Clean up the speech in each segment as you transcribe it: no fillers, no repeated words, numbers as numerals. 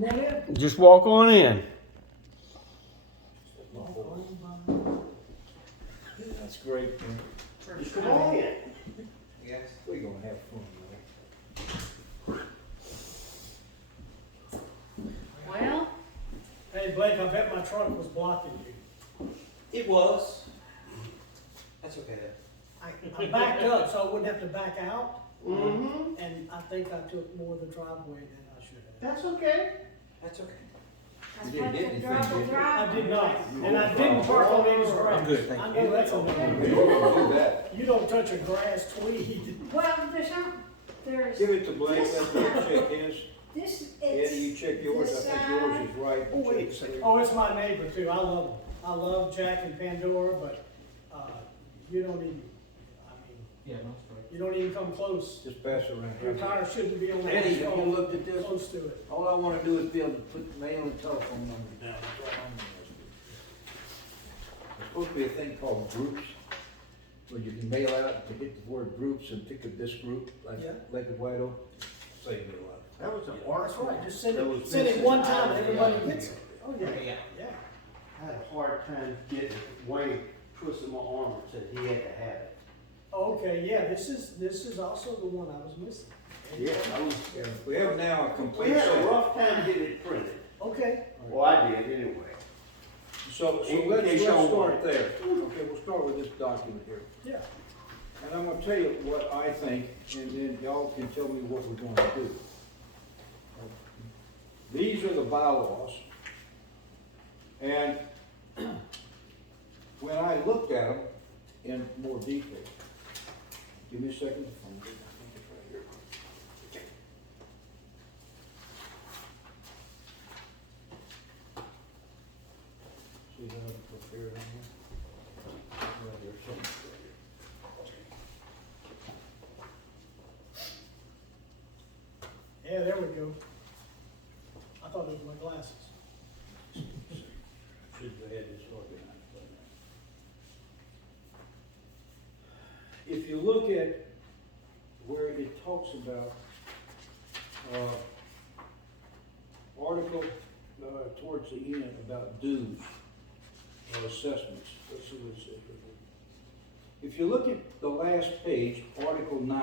Come on in. Just walk on in. That's great, man. Just come on in. Yes. We're gonna have fun, man. Well, Hey Blake, I bet my trunk was blocking you. It was. That's okay then. I backed up so I wouldn't have to back out, Mm-hmm, and I think I took more of the driveway than I should have. that's okay. That's okay. that's You didn't what get the anything, gravel did you? drive. I did not, and I didn't park on Eddie's grass. Good, thank I you. know that's a You no. can do that. You don't touch a grass tweed. Well, there's, Give it to Blake, let him check his. this, Eddie, you it's, check yours, I think yours is right. Oh, wait a second. Oh, it's my neighbor too, I love him. I love Jack and Pandora, but, you don't even, I mean, Yeah, that's right. you don't even come close. Just pass it Your around. tire shouldn't be on the Eddie, have you asphalt, looked at this? close to it. All I wanna do is be able to put mail and telephone numbers down. That's all I'm interested in. There's supposed to be a thing called groups, where you can mail out to hit the word groups and pick up this group, like Yeah. Lake of White Oak. Save me a lot. That was an That's article. right, just send that it, was send it missing. one time, and everybody gets it. Oh, yeah, Yeah. yeah. I had a hard time getting it. Wayne twisted my arm and said he had to have it. Okay, yeah, this is also the one I was missing. Yeah, I was, Yeah, we have now a we complete had a set. rough time getting it printed. Okay, Well, I did anyway. So In let's case y'all start want. there. Okay, we'll start with this document here. yeah. And I'm gonna tell you what I think, and then y'all can tell me what we're gonna do. These are the bylaws. And when I looked at them in more detail, give me a second to find it. I think it's right here. See how it's prepared on here? Right there, something right here. Yeah, there we go. I thought it was my glasses. Should have had this organized by now. If you look at where it talks about, article, towards the end about dues or assessments, let's see what it says right here. If you look at the last page, Article 9.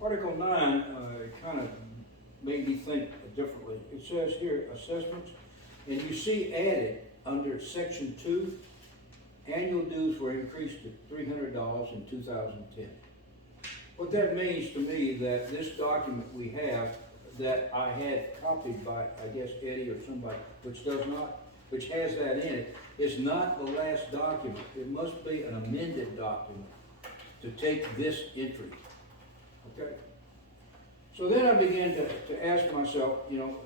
Article 9, kind of made me think differently. It says here, assessments, and you see added under section 2, annual dues were increased to $300 in 2010. What that means to me that this document we have that I had copied by, I guess, Eddie or somebody, which does not, which has that in it, is not the last document. It must be an amended document to take this entry. Okay? So then I began to ask myself, you know,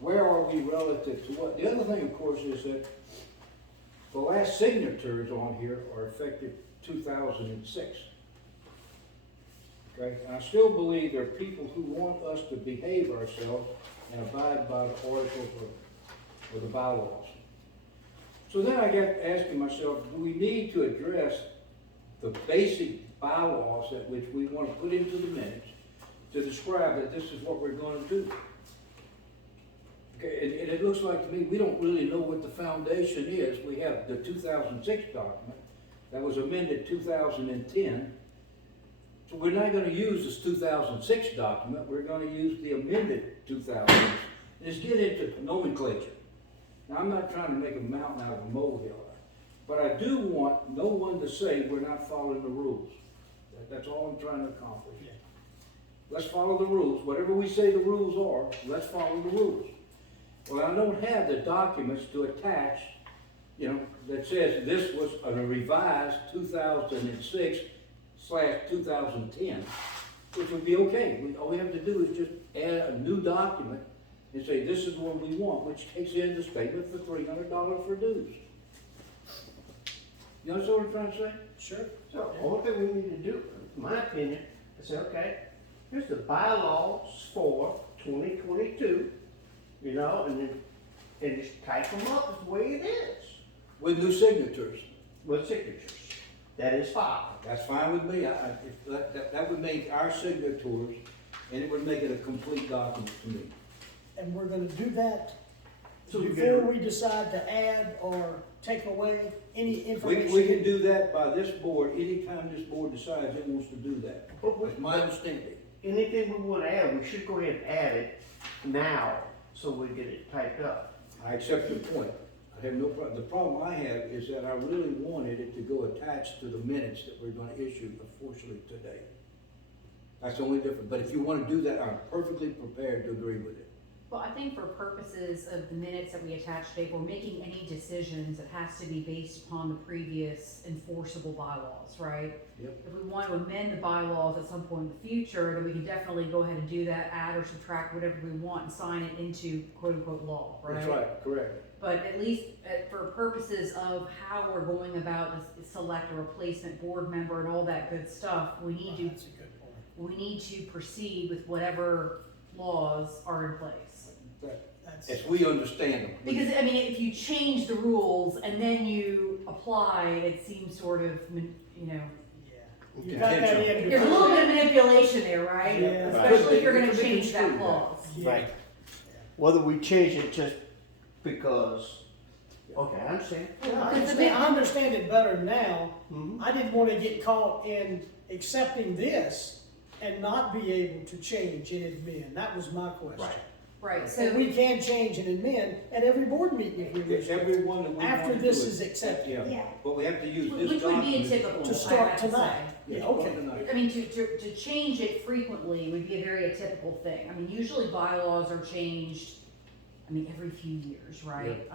where are we relative to what? The other thing, of course, is that the last signatures on here are effective 2006. Okay, and I still believe there are people who want us to behave ourselves and abide by the articles or the bylaws. So then I got asking myself, do we need to address the basic bylaws that which we want to put into the minutes to describe that this is what we're going to do? Okay, and it looks like to me, we don't really know what the foundation is. We have the 2006 document that was amended 2010. So we're not gonna use this 2006 document, we're gonna use the amended 2000. Just get into nomenclature. Now, I'm not trying to make a mountain out of a molehill, but I do want no one to say we're not following the rules. That's all I'm trying to accomplish. Yeah. Let's follow the rules. Whatever we say the rules are, let's follow the rules. Well, I don't have the documents to attach, you know, that says this was a revised 2006/2010, which would be okay. All we have to do is just add a new document and say this is what we want, which takes in the statement for $300 for dues. You understand what I'm trying to say? Sure. So, only thing we need to do, in my opinion, is say, okay, here's the bylaws for 2022, you know, and just type them up as the way it is, With new signatures. with signatures. That is fine. That's fine with me. That would make our signatures, and it would make it a complete document to me. and we're gonna do that So we before get- we decide to add or take away any We information. can do that by this board, anytime this board decides it wants to do that. But That's my understanding. anything we wanna add, we should go ahead and add it now, so we get it typed up. I accept your point. I have no problem. The problem I have is that I really wanted it to go attached to the minutes that we're gonna issue unfortunately today. That's the only difference. But if you wanna do that, I'm perfectly prepared to agree with it. Well, I think for purposes of the minutes that we attach today, if we're making any decisions, it has to be based upon the previous enforceable bylaws, right? Yep. If we want to amend the bylaws at some point in the future, then we can definitely go ahead and do that, add or subtract whatever we want and sign it into quote-unquote law, right? That's right, correct. But at least for purposes of how we're going about this, select a replacement board member and all that good stuff, we need to That's a good point. we need to proceed with whatever laws are in place. That's, As we understand them. Because, I mean, if you change the rules and then you apply, it seems sort of, you know, yeah. You got that in. there's a little bit of manipulation there, right? Yeah. Especially if you're gonna It could be change that construed clause. Yeah. Right. Whether we change it just because, okay, I understand. I understand it better now. Mhm. I didn't wanna get caught in accepting this and not be able to change and amend. That was my question. Right, So so, we can change and amend at every board meeting if we wish. It's everyone that we want After to do this it. is accepted. Yeah, Yeah. but we have to use this which would be document. atypical, To I start have to tonight. say. Yeah, okay. Tonight. I mean, to change it frequently would be a very atypical thing. I mean, usually bylaws are changed, I mean, every few years, right?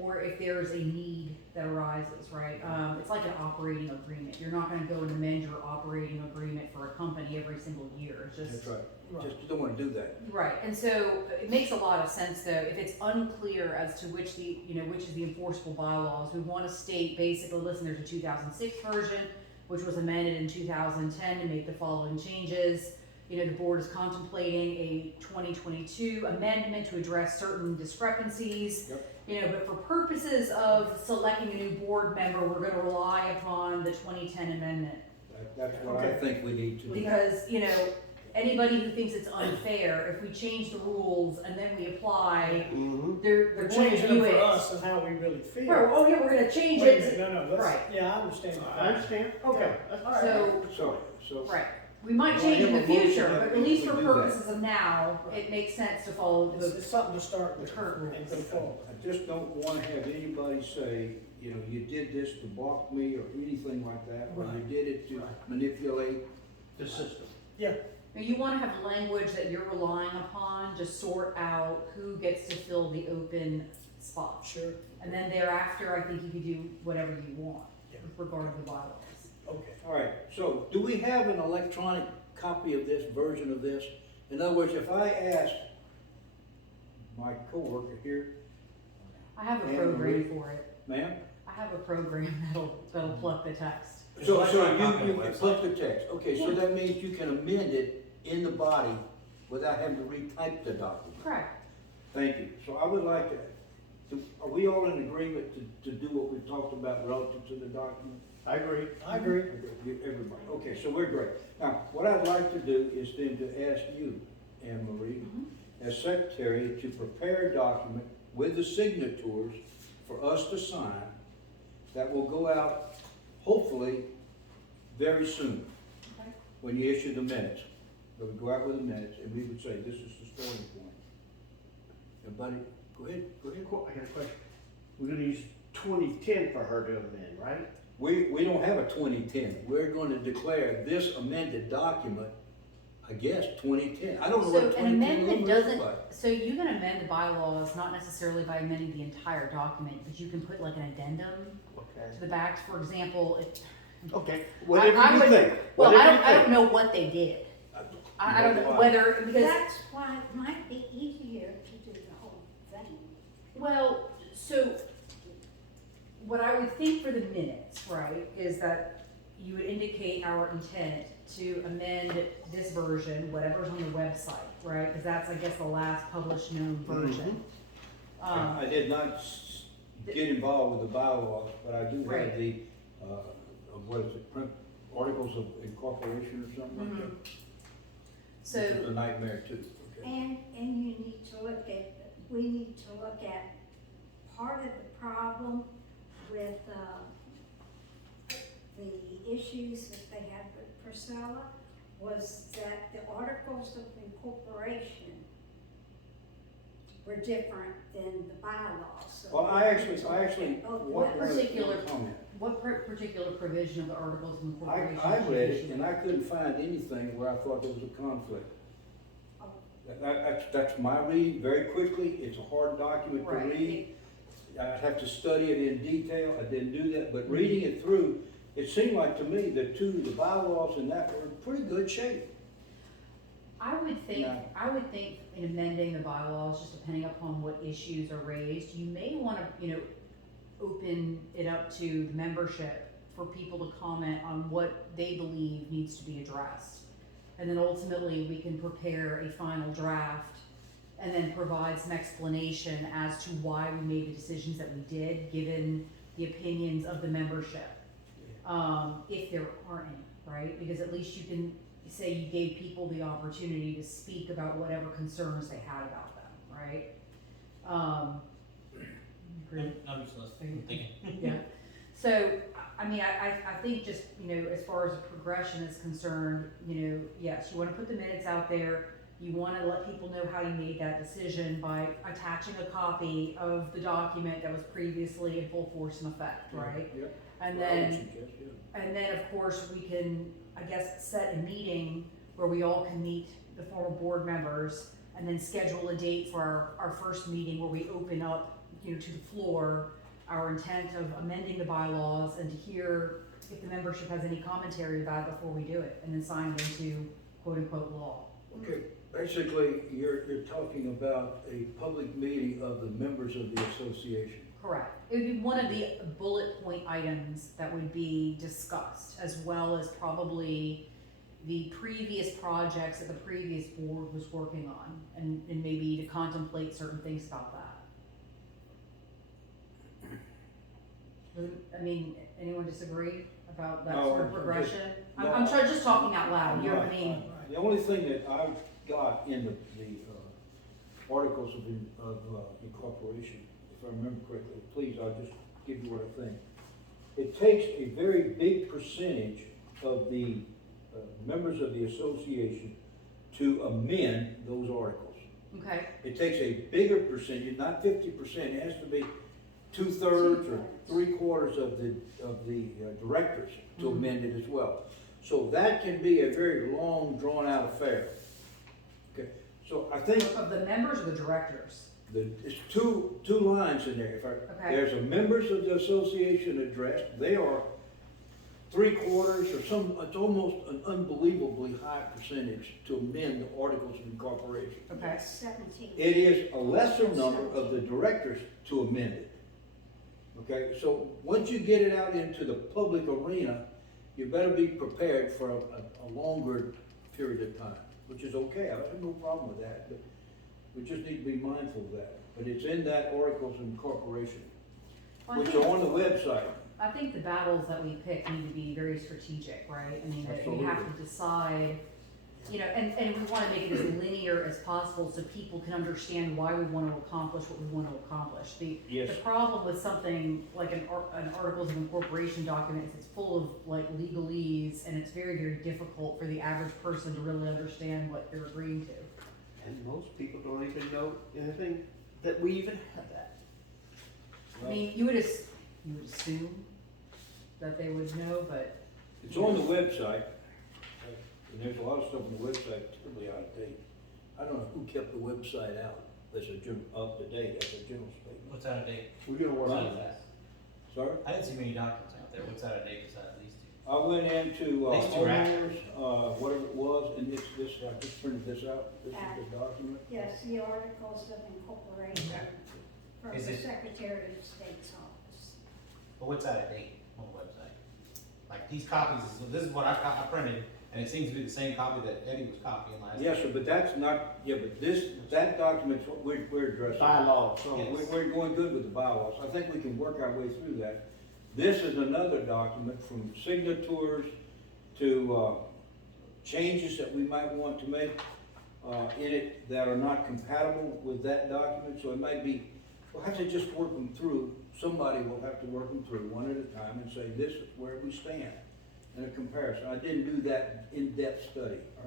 Or if there's a need that arises, right? It's like an operating agreement. You're not gonna go and amend your operating agreement for a company every single year. It's just. That's right. Right. Just don't want to do that. Right, and so it makes a lot of sense though, if it's unclear as to which which is the enforceable bylaws, we wanna state basically, listen, there's a 2006 version, which was amended in 2010 to make the following changes. The board is contemplating a 2022 amendment to address certain discrepancies. Yep. But for purposes of selecting a new board member, we're gonna rely upon the 2010 amendment. That's what I Okay. think we need to do. Because, anybody who thinks it's unfair, if we change the rules and then we apply, Mhm. they're We're going to changing them view for it. us and how we really feel. Right, oh yeah, we're gonna change Wait a it, minute, no, let's, right. yeah, I understand. I understand. Okay. All right. so, So, right. We might Well, change in I the have a motion future, that but we at least for do that. purposes of now, it makes sense to follow It's, the, it's something to start with Current and go rules. forward. I just don't want to have anybody say, you did this to block me or anything like that, or you Right. did it to Right. manipulate. The system. you wanna have language that you're relying upon to sort out who gets to fill the open spots. Sure, And then thereafter, I think you can do whatever you want Yeah. with regard to the bylaws. okay. All right, so do we have an electronic copy of this, version of this? In other words, if I ask my coworker here, I have a And program we- for it. ma'am, I have a program that'll pluck the text. so It's electronic copy you on the can website. put the text, okay, so that means you can amend it in the body without having to retype the document. Correct. Thank you. So I would like are we all in agreement to do what we've talked about relative to the document? I agree. I agree. Okay, everybody, okay, so we're great. Now, what I'd like to do is then to ask you, Anne Marie, as secretary, to prepare a document with the signatures for us to sign that will go out hopefully very soon, Okay. when you issue the minutes. But we go out with the minutes and we would say, this is the starting point. Everybody, go ahead. I got a question. We're gonna use 2010 for her to amend, right? We don't have a 2010. We're going to declare this amended document, I guess, 2010. I don't know what So an 2010 amendment looks doesn't, like. so you can amend the bylaws, not necessarily by amending the entire document, but you can put like an addendum Okay. to the back, for example, if. Okay, whatever I you would- think. Well, Whatever I you don't think. know what they did. I don't know whether, because, That's why it might be easier to do the whole thing. well, so what I would think for the minutes, right, is that you would indicate our intent to amend this version, whatever's on the website, right? Because that's, I guess, the last published known version. I did not get involved with the bylaws, but I do have Right. the, what is it, articles of incorporation or something like that. So. Which is a nightmare too. Okay. And you need to look to look at part of the problem with, the issues that they had with Priscilla was that the articles of incorporation were different than the bylaws. So Well, I actually, Oh, want what particular- to comment. What particular provision of the Articles of Incorporation? I read it and I couldn't find anything where I thought there was a conflict. Oh. That's my reading, very quickly, it's a hard document to Right. read. I'd have to study it in detail, I didn't do that, but reading it through, it seemed like to me that the bylaws and that were in pretty good shape. I No. would think in amending the bylaws, just depending upon what issues are raised, you may wanna, open it up to the membership for people to comment on what they believe needs to be addressed. And then ultimately, we can prepare a final draft and then provide some explanation as to why we made the decisions that we did, given the opinions of the membership. If there aren't any, right? Because at least you can say you gave people the opportunity to speak about whatever concerns they had about them, right? I'm just listening, thinking. Yeah, so, I mean, I think just, as far as progression is concerned, yes, you wanna put the minutes out there. You wanna let people know how you made that decision by attaching a copy of the document that was previously in full force and effect, right? Yep. And Well, I would then, suggest, yeah. and then, of course, we can, I guess, set a meeting where we all can meet the former board members and then schedule a date for our first meeting where we open up, to the floor, our intent of amending the bylaws and to hear if the membership has any commentary about it before we do it, and then sign it into quote-unquote law. Okay, basically, you're talking about a public meeting of the members of the association. Correct. It would be one of the bullet point items that would be discussed, as well as probably the previous projects that the previous board was working on, and maybe to contemplate certain things about that. I mean, anyone disagree about that No, sort of I'm progression? no. I'm trying, just talking out loud, you know what I Right, mean? right. The only thing that I've got in the articles of incorporation, if I remember correctly, please, I'll just give you what I think. It takes a very big percentage of the members of the association to amend those articles. Okay, It takes a bigger percentage, not 50%, it has to be 2/3 or 3/4 of the directors to Mhm. amend it as well. So that can be a very long, drawn-out affair. Okay, so I think of the members or the directors? it's two lines in there. Okay. There's a members of the association address, they are 3/4 or it's almost an unbelievably high percentage to amend the articles of incorporation. Okay, 17. It is a lesser number of the directors to amend it. Okay, so once you get it out into the public arena, you better be prepared for a longer period of time, which is okay, I have no problem with that, but we just need to be mindful of that. But it's in that articles of incorporation, Well, I which think- are on the website. I think the battles that we pick need to be very strategic, right? I mean, that we have to decide, and we wanna make it as linear as possible so people can understand why we wanna accomplish what we wanna accomplish. The Yes. problem with something like an Articles of Incorporation document is it's full of like legalese, and it's very, very difficult for the average person to really understand what they're agreeing to. And most people don't even know anything that we even have that. I mean, you would assume that they would know, but It's on the website, and there's a lot of stuff on the website that's totally out of date. I don't know who kept the website out, that's up to date, that's a general statement. What's out of date? We're gonna work Right. on that. Sorry? I didn't see many documents out there, what's out of date besides these two? I went into These two are homeowners, whatever it was, and I just printed this out, this is the document. Yes, the articles of incorporation Okay. from Is the it- Secretary of State's office. But what's out of date on the website? Like these copies, this is what I printed, and it seems to be the same copy that Eddie was copying last. Yes, sir, but that's not, but that document's what we're addressing. Bylaws, so Yes. We're going good with the bylaws, I think we can work our way through that. This is another document from signatures to, changes that we might want to make. in it that are not compatible with that document, so it might be, we'll have to just work them through. Somebody will have to work them through one at a time and say, this is where we stand in a comparison. I didn't do that in-depth study, all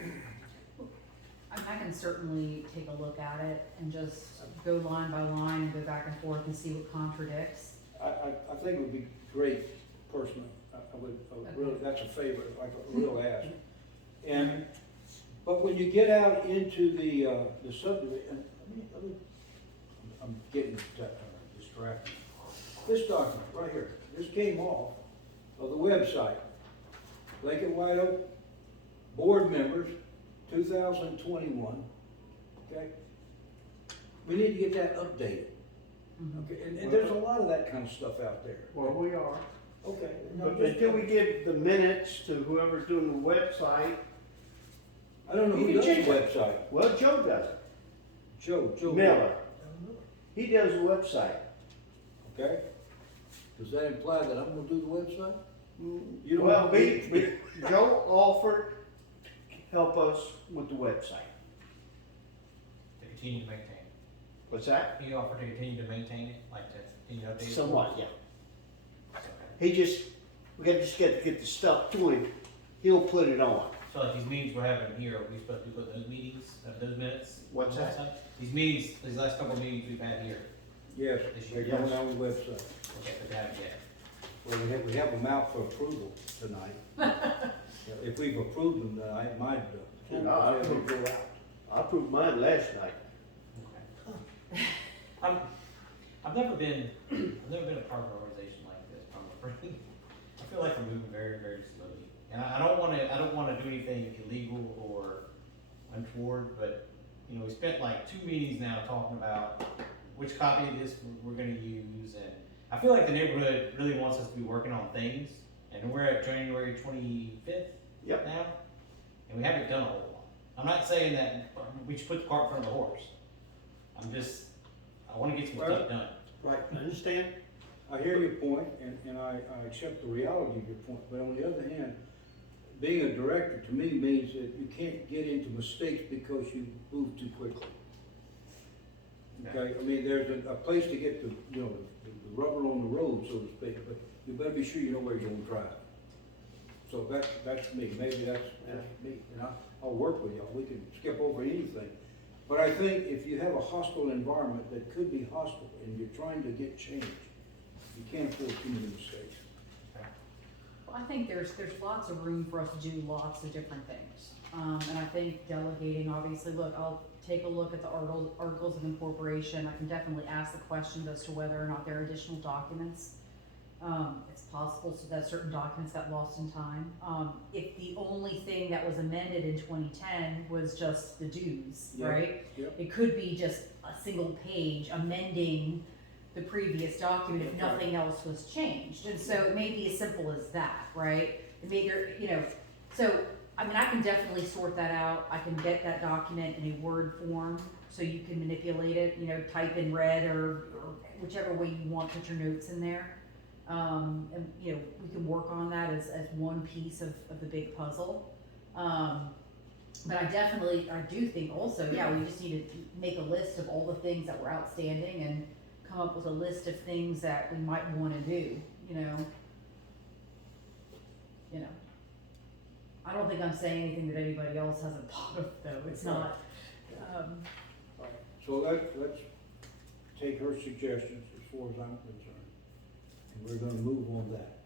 right? I can certainly take a look at it and just go line by line and go back and forth and see what contradicts. I think it would be great, personally, I would really, that's a favor, like a real ask. And, but when you get out into the subdivision, I'm getting distracted. This document, right here, this came off of the website. Lake and White Oak, board members, 2021, okay? We need to get that updated, okay? And there's a lot of that kind of stuff out there. Well, we are. Okay. But until we give the minutes to whoever's doing the website, I don't know who You does the can check website. well, Joe does it. Joe. Miller. He does the website. Okay? Does that imply that I'm gonna do the website? You don't Well, want we, Joe offered to help us with the website. To continue to maintain. What's that? He offered to continue to maintain it, like to continue to update it? Somewhat, yeah. Okay. He just, we got to get the stuff to him. He'll put it on. So like these meetings we're having here, are we supposed to put those meetings, those minutes? What's on the that? website? These meetings, these last couple of meetings we've had here, Yes, they're going on the website. okay, but they haven't yet. Well, we have them out for approval tonight. If we've approved them tonight, might have. No, I approved. Go out. I approved mine last night. Okay. I've never been a part of an organization like this, probably. I feel like we're moving very, very slowly. And I don't wanna do anything illegal or untoward, but, you know, we spent like 2 meetings now talking about which copy of this we're gonna use, and I feel like the neighborhood really wants us to be working on things, and we're at January 25th Yep. now, and we haven't done a whole lot. I'm not saying that we should put the cart in front of the horse. I wanna get some stuff done. Right. Understand? I hear your point, and I accept the reality of your point, but on the other hand, being a director to me means that you can't get into mistakes because you move too quickly. Okay, I mean, there's a place to get the, you know, the rubber on the road, so to speak, but you better be sure you know where you're gonna drive. So that's me, maybe that's me, and I'll work with y'all, we can skip over anything. But I think if you have a hostile environment that could be hostile, and you're trying to get change, you can't afford too many mistakes. Well, I think there's lots of room for us to do lots of different things. And I think delegating, obviously, look, I'll take a look at the articles of incorporation. I can definitely ask the questions as to whether or not there are additional documents. It's possible so that certain documents got lost in time. If the only thing that was amended in 2010 was just the dues, Yep, right? yep. It could be just a single page amending the previous document if nothing else was changed. And so it may be as simple as that, right? It may, you know, so, I mean, I can definitely sort that out. I can get that document in a Word form so you can manipulate it, you know, type in red or whichever way you want, put your notes in there. And, you know, we can work on that as one piece of the big puzzle. But I do think also, yeah, we just need to make a list of all the things that were outstanding and come up with a list of things that we might wanna do, you know? I don't think I'm saying anything that anybody else hasn't thought of, though, it's not, So let's take her suggestions as far as I'm concerned, and we're gonna move on that.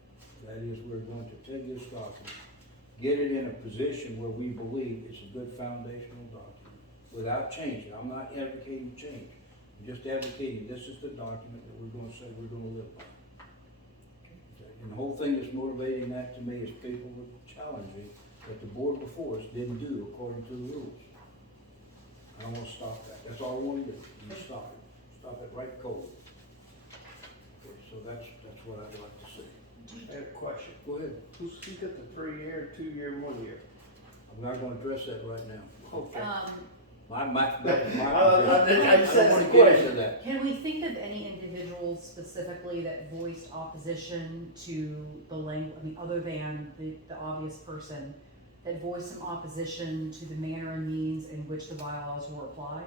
That is, we're going to take this document, get it in a position where we believe it's a good foundational document, without changing. I'm not advocating change, I'm just advocating this is the document that we're gonna say we're gonna live by. Okay? And the whole thing that's motivating that to me is people that challenging that the board before us didn't do according to the rules. I don't wanna stop that, that's all I wanna do, is stop it right cold. Okay, so that's what I'd like to see. I have a question. Go ahead, Who's got the 3-year, 2-year, and 1 year? I'm not gonna address that right now. Okay. That's my I just I asked don't wanna the get question. into that. can we think of any individuals specifically that voiced opposition to the language, I mean, other than the obvious person, that voiced some opposition to the manner and means in which the bylaws were applied?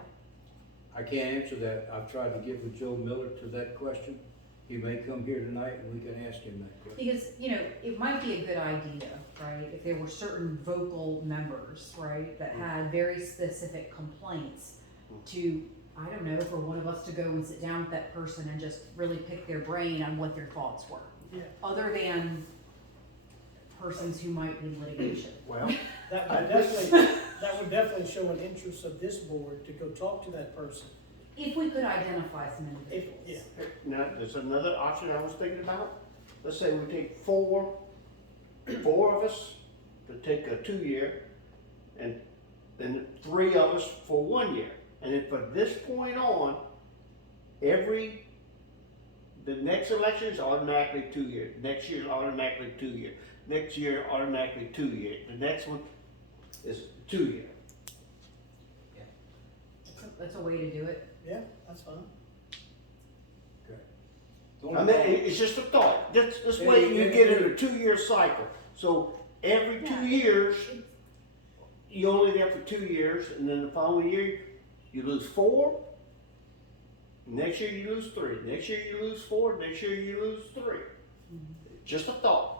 I can't answer that. I've tried to get with Joe Miller to that question. He may come here tonight and we can ask him that question. Because, you know, it might be a good idea, right, if there were certain vocal members, right, that had very specific complaints to, I don't know, for one of us to go and sit down with that person and just really pick their brain on what their thoughts were. Yeah. Other than persons who might be in litigation. Well, That would definitely show an interest of this board to go talk to that person. If we could identify some If, individuals. yeah, now, there's another option I was thinking about. Let's say we take four of us to take a 2-year, and then 3 of us for 1 year. And then from this point on, the next election is automatically 2 years. Next year is automatically 2 years. Next year automatically 2 years. The next one is 2 year. That's a way to do it. yeah, that's fine. The I only mean, problem- it's just a thought. This way you get in a 2-year cycle. So every 2 years, you only there for 2 years, and then the following year, you lose 4. Next year you lose 3. Next year you lose 4. Next year you lose 3. Just a thought.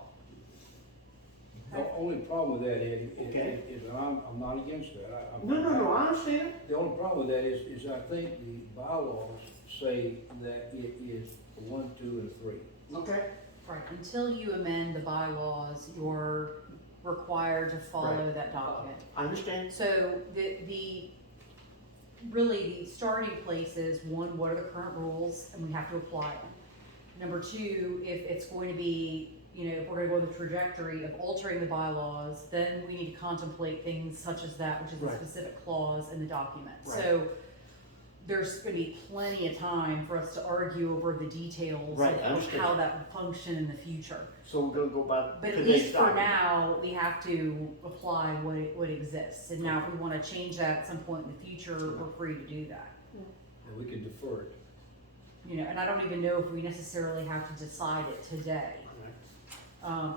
The only problem with that, Eddie, Okay. is I'm not against that. No, I understand. The only problem with that is I think the bylaws say that it is 1, 2, and 3. Okay. Right, until you amend the bylaws, you're required to follow Right. that document. I understand. So really the starting place is, one, what are the current rules, and we have to apply them. Number two, if it's going to be, you know, if we're gonna go the trajectory of altering the bylaws, then we need to contemplate things such as that, which is a Right. specific clause in the document. Right. So there's gonna be plenty of time for us to argue over the details Right, I of understand. how that would function in the future. So we're gonna go by But at today's least for document. now, we have to apply what exists. And now if we wanna change that at some point in the future, we're free to do that. And we can defer it. You know, and I don't even know if we necessarily have to decide it today.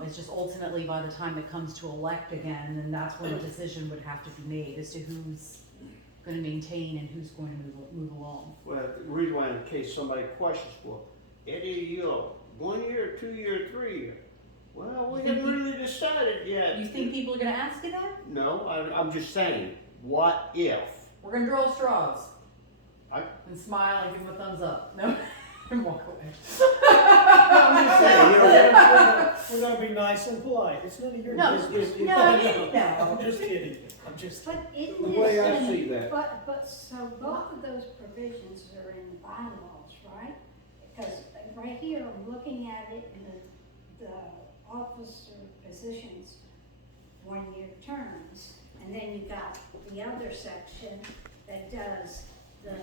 It's just ultimately by the time it comes to elect again, then that's when a decision would have to be made as to who's gonna maintain and who's going to move along. Well, the reason why, in case somebody questions, well, Eddie, you 1 year, 2 year, 3 year? Well, we You think haven't really decided yet. You think people are gonna ask you that? No, I'm just saying, what if? We're gonna draw straws. I- And smile and give them a thumbs up. No, and walk away. I'm just saying, you know, We're gonna be nice and polite. It's none of your No, business. no, I'm just kidding. I'm just kidding. But isn't The this? way I see that. But, so both of those provisions are in the bylaws, right? Because right here, I'm looking at it, and the officer positions, 1-year terms. And then you got the other section that does the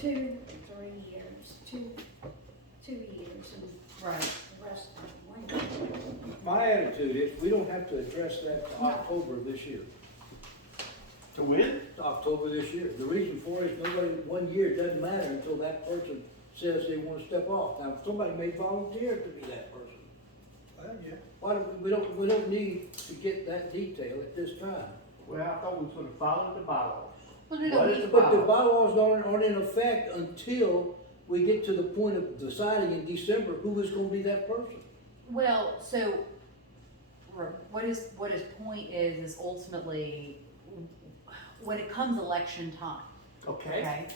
2, 3 years, 2 years, and Right. the rest of 1 year. My attitude is, we don't have to address that to October of this year. to win? To October this year. The reason for it is nobody, 1 year doesn't matter until that person says they wanna step off. Now, somebody may volunteer to be that person. Well, yeah. Why don't, we don't need to get that detail at this time. Well, I thought we was gonna follow the bylaws. Well, no, What no, is the But the bylaws? bylaws aren't in effect until we get to the point of deciding in December who is gonna be that person. well, so, what his point is ultimately, when it comes election time, Okay, okay?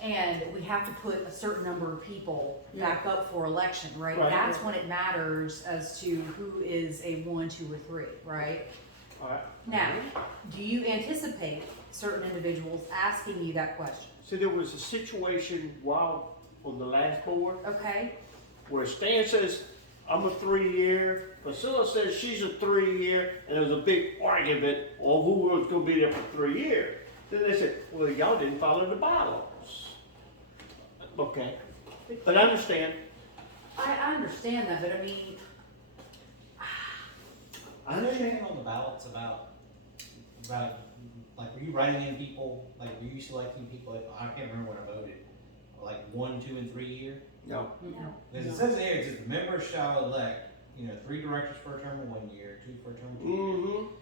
And we have to put a certain number of people back up for election, right? Right. That's when it matters as to who is a 1, 2, or 3, right? all right. Now, do you anticipate certain individuals asking you that question? So there was a situation while on the last board Okay, where Stan says, I'm a 3-year, Priscilla says she's a 3-year, and there was a big argument on who was gonna be there for 3 years. Then they said, well, y'all didn't follow the bylaws. Okay, but I understand, I understand that, but I mean, I Is there understand. anything on the ballots about, like, were you writing in people, like, were you selecting people, I can't remember when I voted, like 1, 2, and 3 year? No, No. Because it says in here, it says, members shall elect 3 directors for a term of 1 year, 2 for a term of 2 years. Mm-hmm.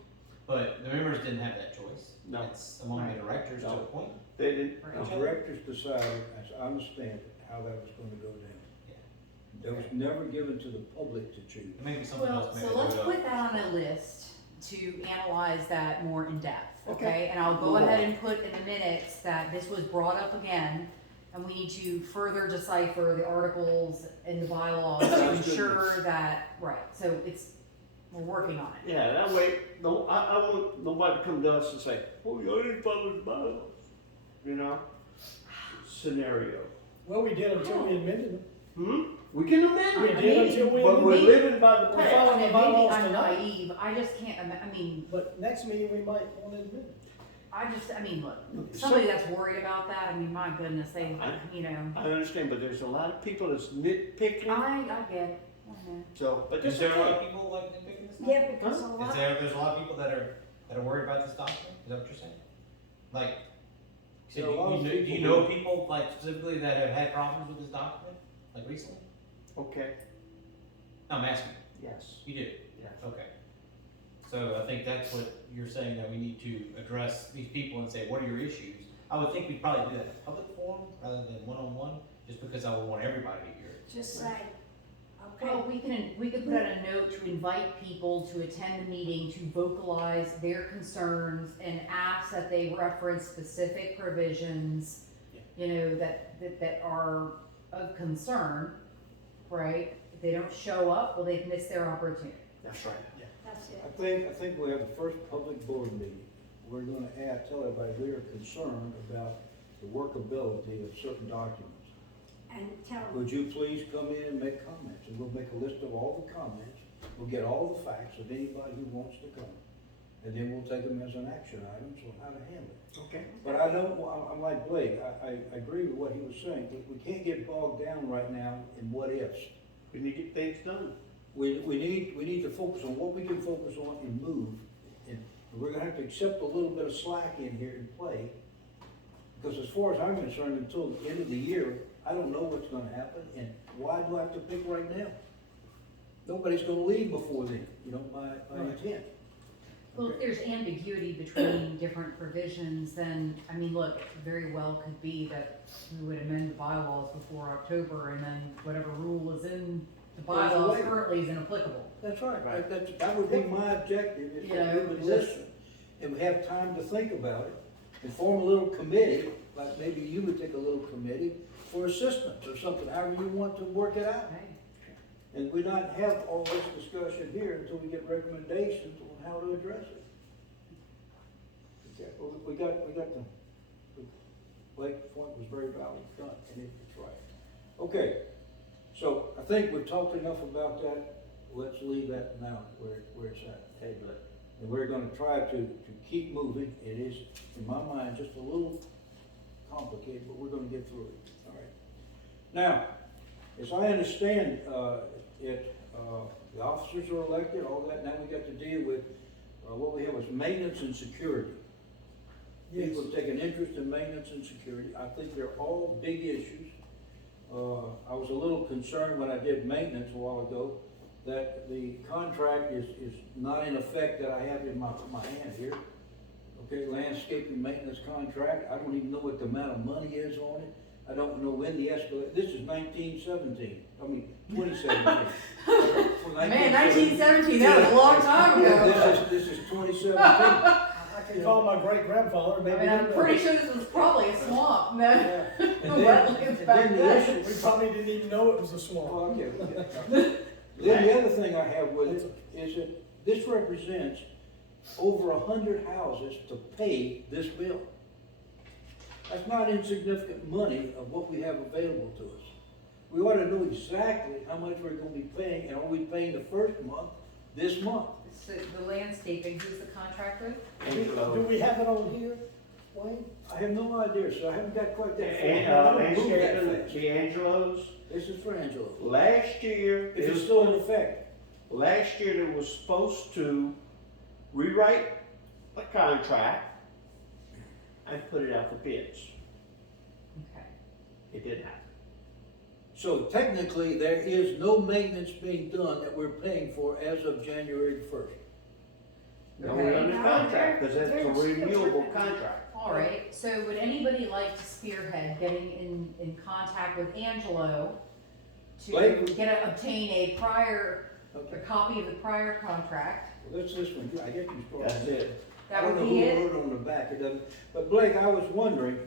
But the members didn't have that choice. No. It's among the directors to No. appoint. They didn't, Right. The directors decided, as I understand it, how that was gonna go down. Yeah. That was never given to the public to choose. Maybe something Well, else. Maybe so let's do put that on a list to analyze that more in depth, Okay. okay? And I'll go Move ahead on. and put in the minutes that this was brought up again, and we need to further decipher the articles and the bylaws to Sounds good. ensure that, right, so we're working on it. yeah, that way, no, I want nobody to come to us and say, oh, you didn't follow the bylaws. You know, scenario. Well, we did until we amended them. We can amend We it, did until we but we're amended living by the We're past. following I mean, the bylaws maybe I'm tonight. naive, I just can't, I mean, But next meeting, we might want to amend it. I mean, look, somebody that's worried about that, I mean, my goodness, they, you know, I understand, but there's a lot of people that's nitpicking, I get it. I know. so, but Is it's there a lot okay. of people like nitpicking this? Yeah, because a lot. There's a lot of people that are worried about this document? Is that what you're saying? Like, so Yeah, a lot of do you people know do. people like specifically that have had problems with this document, like recently? Okay, No, I'm asking. yes, You do? yes. Okay. So I think that's what you're saying, that we need to address these people and say, what are your issues? I would think we'd probably do that in a public forum rather than one-on-one, just because I would want everybody to hear it. Just say, Well, okay, we could put out a note to invite people to attend the meeting, to vocalize their concerns and ask that they reference specific provisions, you know, that are of concern, right? If they don't show up, well, they've missed their opportunity. That's right. that's it. I think we have the first public board meeting. We're gonna tell everybody we are concerned about the workability of certain documents. And tell them, Would you please come in and make comments, and we'll make a list of all the comments, we'll get all the facts of anybody who wants to come, and then we'll take them as an action item on how to handle it. Okay. But I don't, I'm like Blake, I agree with what he was saying, but we can't get bogged down right now in what ifs. We need to get things done. We need to focus on what we can focus on and move, and we're gonna have to accept a little bit of slack in here and play, because as far as I'm concerned, until the end of the year, I don't know what's gonna happen, and why do I have to pick right now? Nobody's gonna leave before then, by intent. Well, if there's ambiguity between different provisions, then, I mean, look, it very well could be that we would amend the bylaws before October, and then whatever rule is in the Goes bylaws away. currently is inapplicable. That's right, Right. that would be my objective, is Yeah, that we would just- listen, and we have time to think about it, and form a little committee, like maybe you would take a little committee for assistance or something, however you want to work it out. Right. And we not have all this discussion here until we get recommendations on how to address it. Okay, well, we got Blake's point was very valid, done, and it's right. Okay, so I think we've talked enough about that, let's leave that now where it's at. Hey, Blake. And we're gonna try to keep moving, it is, in my mind, just a little complicated, but we're gonna get through it, all right? Now, as I understand, the officers are elected, all that, now we got to deal with, what we have is maintenance and security. Yes. People take an interest in maintenance and security, I think they're all big issues. I was a little concerned when I did maintenance a while ago, that the contract is not in effect that I have in my hand here. Okay, landscaping maintenance contract, I don't even know what the amount of money is on it. I don't know when the this is 2017. Man, 1917, that was a long time ago. This is 2017. I can call my great grandfather, I maybe. mean, I'm he'll pretty know. sure this was probably a swamp, no? Yeah. The And wetlands back then the then. issue, We probably didn't even know it was a swamp. oh, okay. Then the other thing I have with it is that this represents over 100 houses to pay this bill. That's not insignificant money of what we have available to us. We ought to know exactly how much we're gonna be paying, and are we paying the first month, this month? So the landscaping, who's the contractor? Do we have it on here, Wayne? I have no idea, so I haven't got quite that far. And, I don't move that landscaping, fast. D'Angelo's, This is for Angelo. last year, If it's still in effect, last year they was supposed to rewrite the contract and put it out for bids. Okay. It didn't happen. So technically, there is no maintenance being done that we're paying for as of January 1st. No, we're under Okay. contract, cause that's a They're still renewable working. contract. All right, so would anybody like to spearhead getting in contact with Angelo to Blake? obtain a Okay. copy of the prior contract? Well, that's this one, I guess you start. That's it. That I would don't be know it? who wrote on the back, it doesn't, but Blake, I was wondering,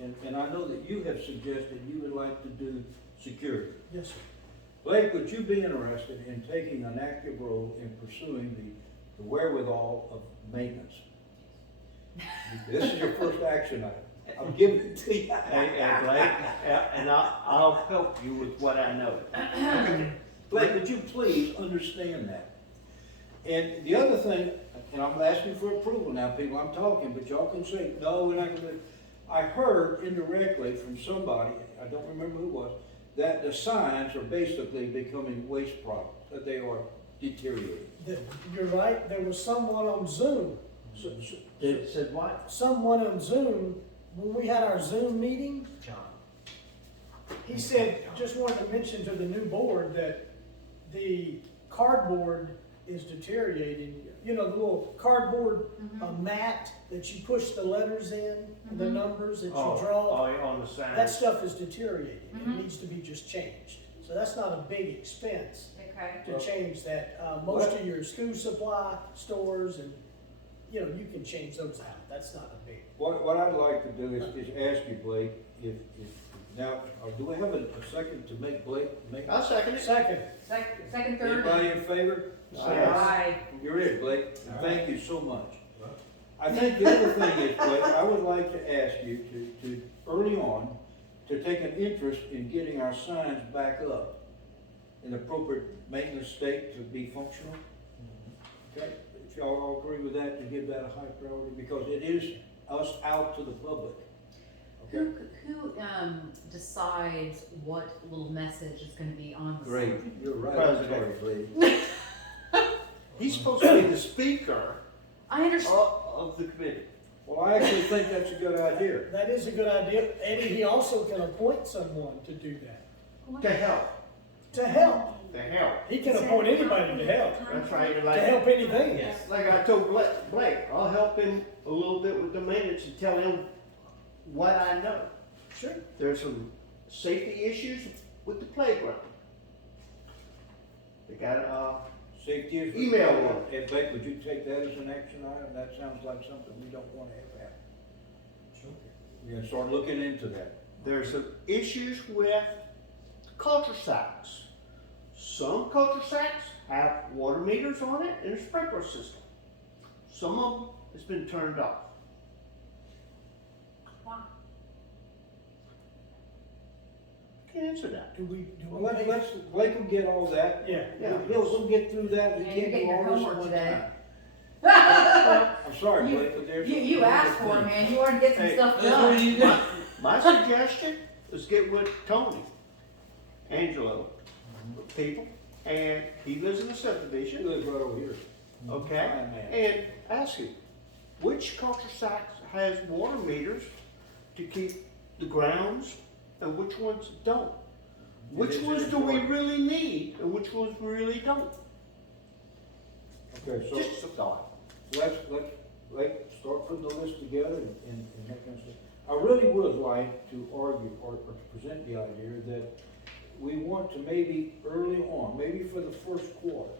and I know that you have suggested you would like to do security. Yes, sir. Blake, would you be interested in taking an active role in pursuing the wherewithal of maintenance? This is your first action item, I'm giving it to you. And Blake, and I'll help you with what I know. Blake, would you please understand that? And the other thing, and I'm asking for approval now, people, I'm talking, but y'all can say, no, we're not gonna do. I heard indirectly from somebody, I don't remember who it was, that the signs are basically becoming waste products, that they are deteriorating. You're right, there was someone on Zoom, It said what? someone on Zoom, when we had our Zoom meeting, John. he said, just wanted to mention to the new board that the cardboard is deteriorating. You know, the little cardboard mat that you push the letters in, the Mhm. numbers that you Oh, draw, on the sign. that stuff is deteriorating. It Mhm. needs to be just changed. So that's not a big expense Okay. to change that. Most of your school supply stores and, you know, you can change those out. That's not a big. What I'd like to do is ask you, Blake, if, now, do we have a second to make Blake, make? I'll second it. Second, Second, third. Anybody in favor? Aye. You're it, Blake, and thank you so much. I think the other thing is, Blake, I would like to ask you to early on, to take an interest in getting our signs back up in appropriate maintenance state to be functional. Okay, if y'all all agree with that, to give that a high priority, because it is us out to the public. Who, Okay, who, decides what little message is gonna be on the great, sign? you're right, I'm President. sorry, lady. He's supposed to be the speaker I understand. of the committee. Well, I actually think that's a good idea. that is a good idea. Eddie, he also can appoint someone to do that, To help, to help. to help. He can appoint anybody to help, That's right, to like, help anything. Yes. like I told Blake, I'll help him a little bit with the maintenance and tell him what I know. Sure. There's some safety issues with the playground. They got, Safety is. Email required. one. Hey, Blake, would you take that as an action item? That sounds like something we don't want to have happen. We're gonna start looking into that. there's some issues with cul-de-sacs. Some cul-de-sacs have water meters on it and a sprinkler system. Some of them has been turned off. Wow. Can't answer that. Do we Well, pay? let's, Blake will get all that. Yeah. Yeah. We'll get through that. We Yeah, can't you're getting do your all this at homework one today. time. Well, I'm sorry, You- Blake, but there's. you asked for it, man. You wanted to get some Hey, stuff that's what done. you do. My suggestion is get with Tony, Angelo, people, and he lives in a She subdivision, lives right over here. okay? Fine man. And ask him, which cul-de-sacs has water meters to keep the grounds and which ones don't? Which is ones do we important. really need and which ones we really don't? Okay, so Just a thought. let's, start putting the list together and that kind of stuff. I really would like to argue or to present the idea that we want to maybe early on, maybe for the first quarter,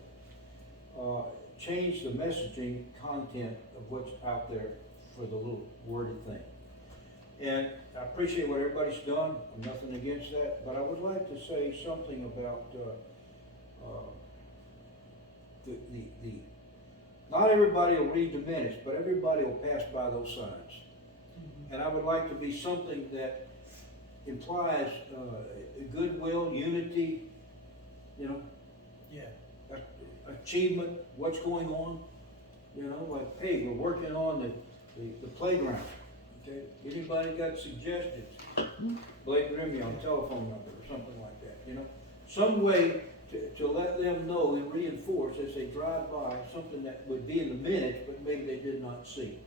change the messaging content of what's out there for the little worded thing. And I appreciate what everybody's done, I'm nothing against that, but I would like to say something about, not everybody will read the minutes, but everybody will pass by those signs. And I would like to be something that implies, goodwill, unity, you know, Yeah. achievement, what's going on. You know, like, hey, we're working on the playground. Okay, anybody got suggestions? Blake Grimmy on telephone number or something like that, you know? Some way to let them know and reinforce as they drive by something that would be in the minutes, but maybe they did not see.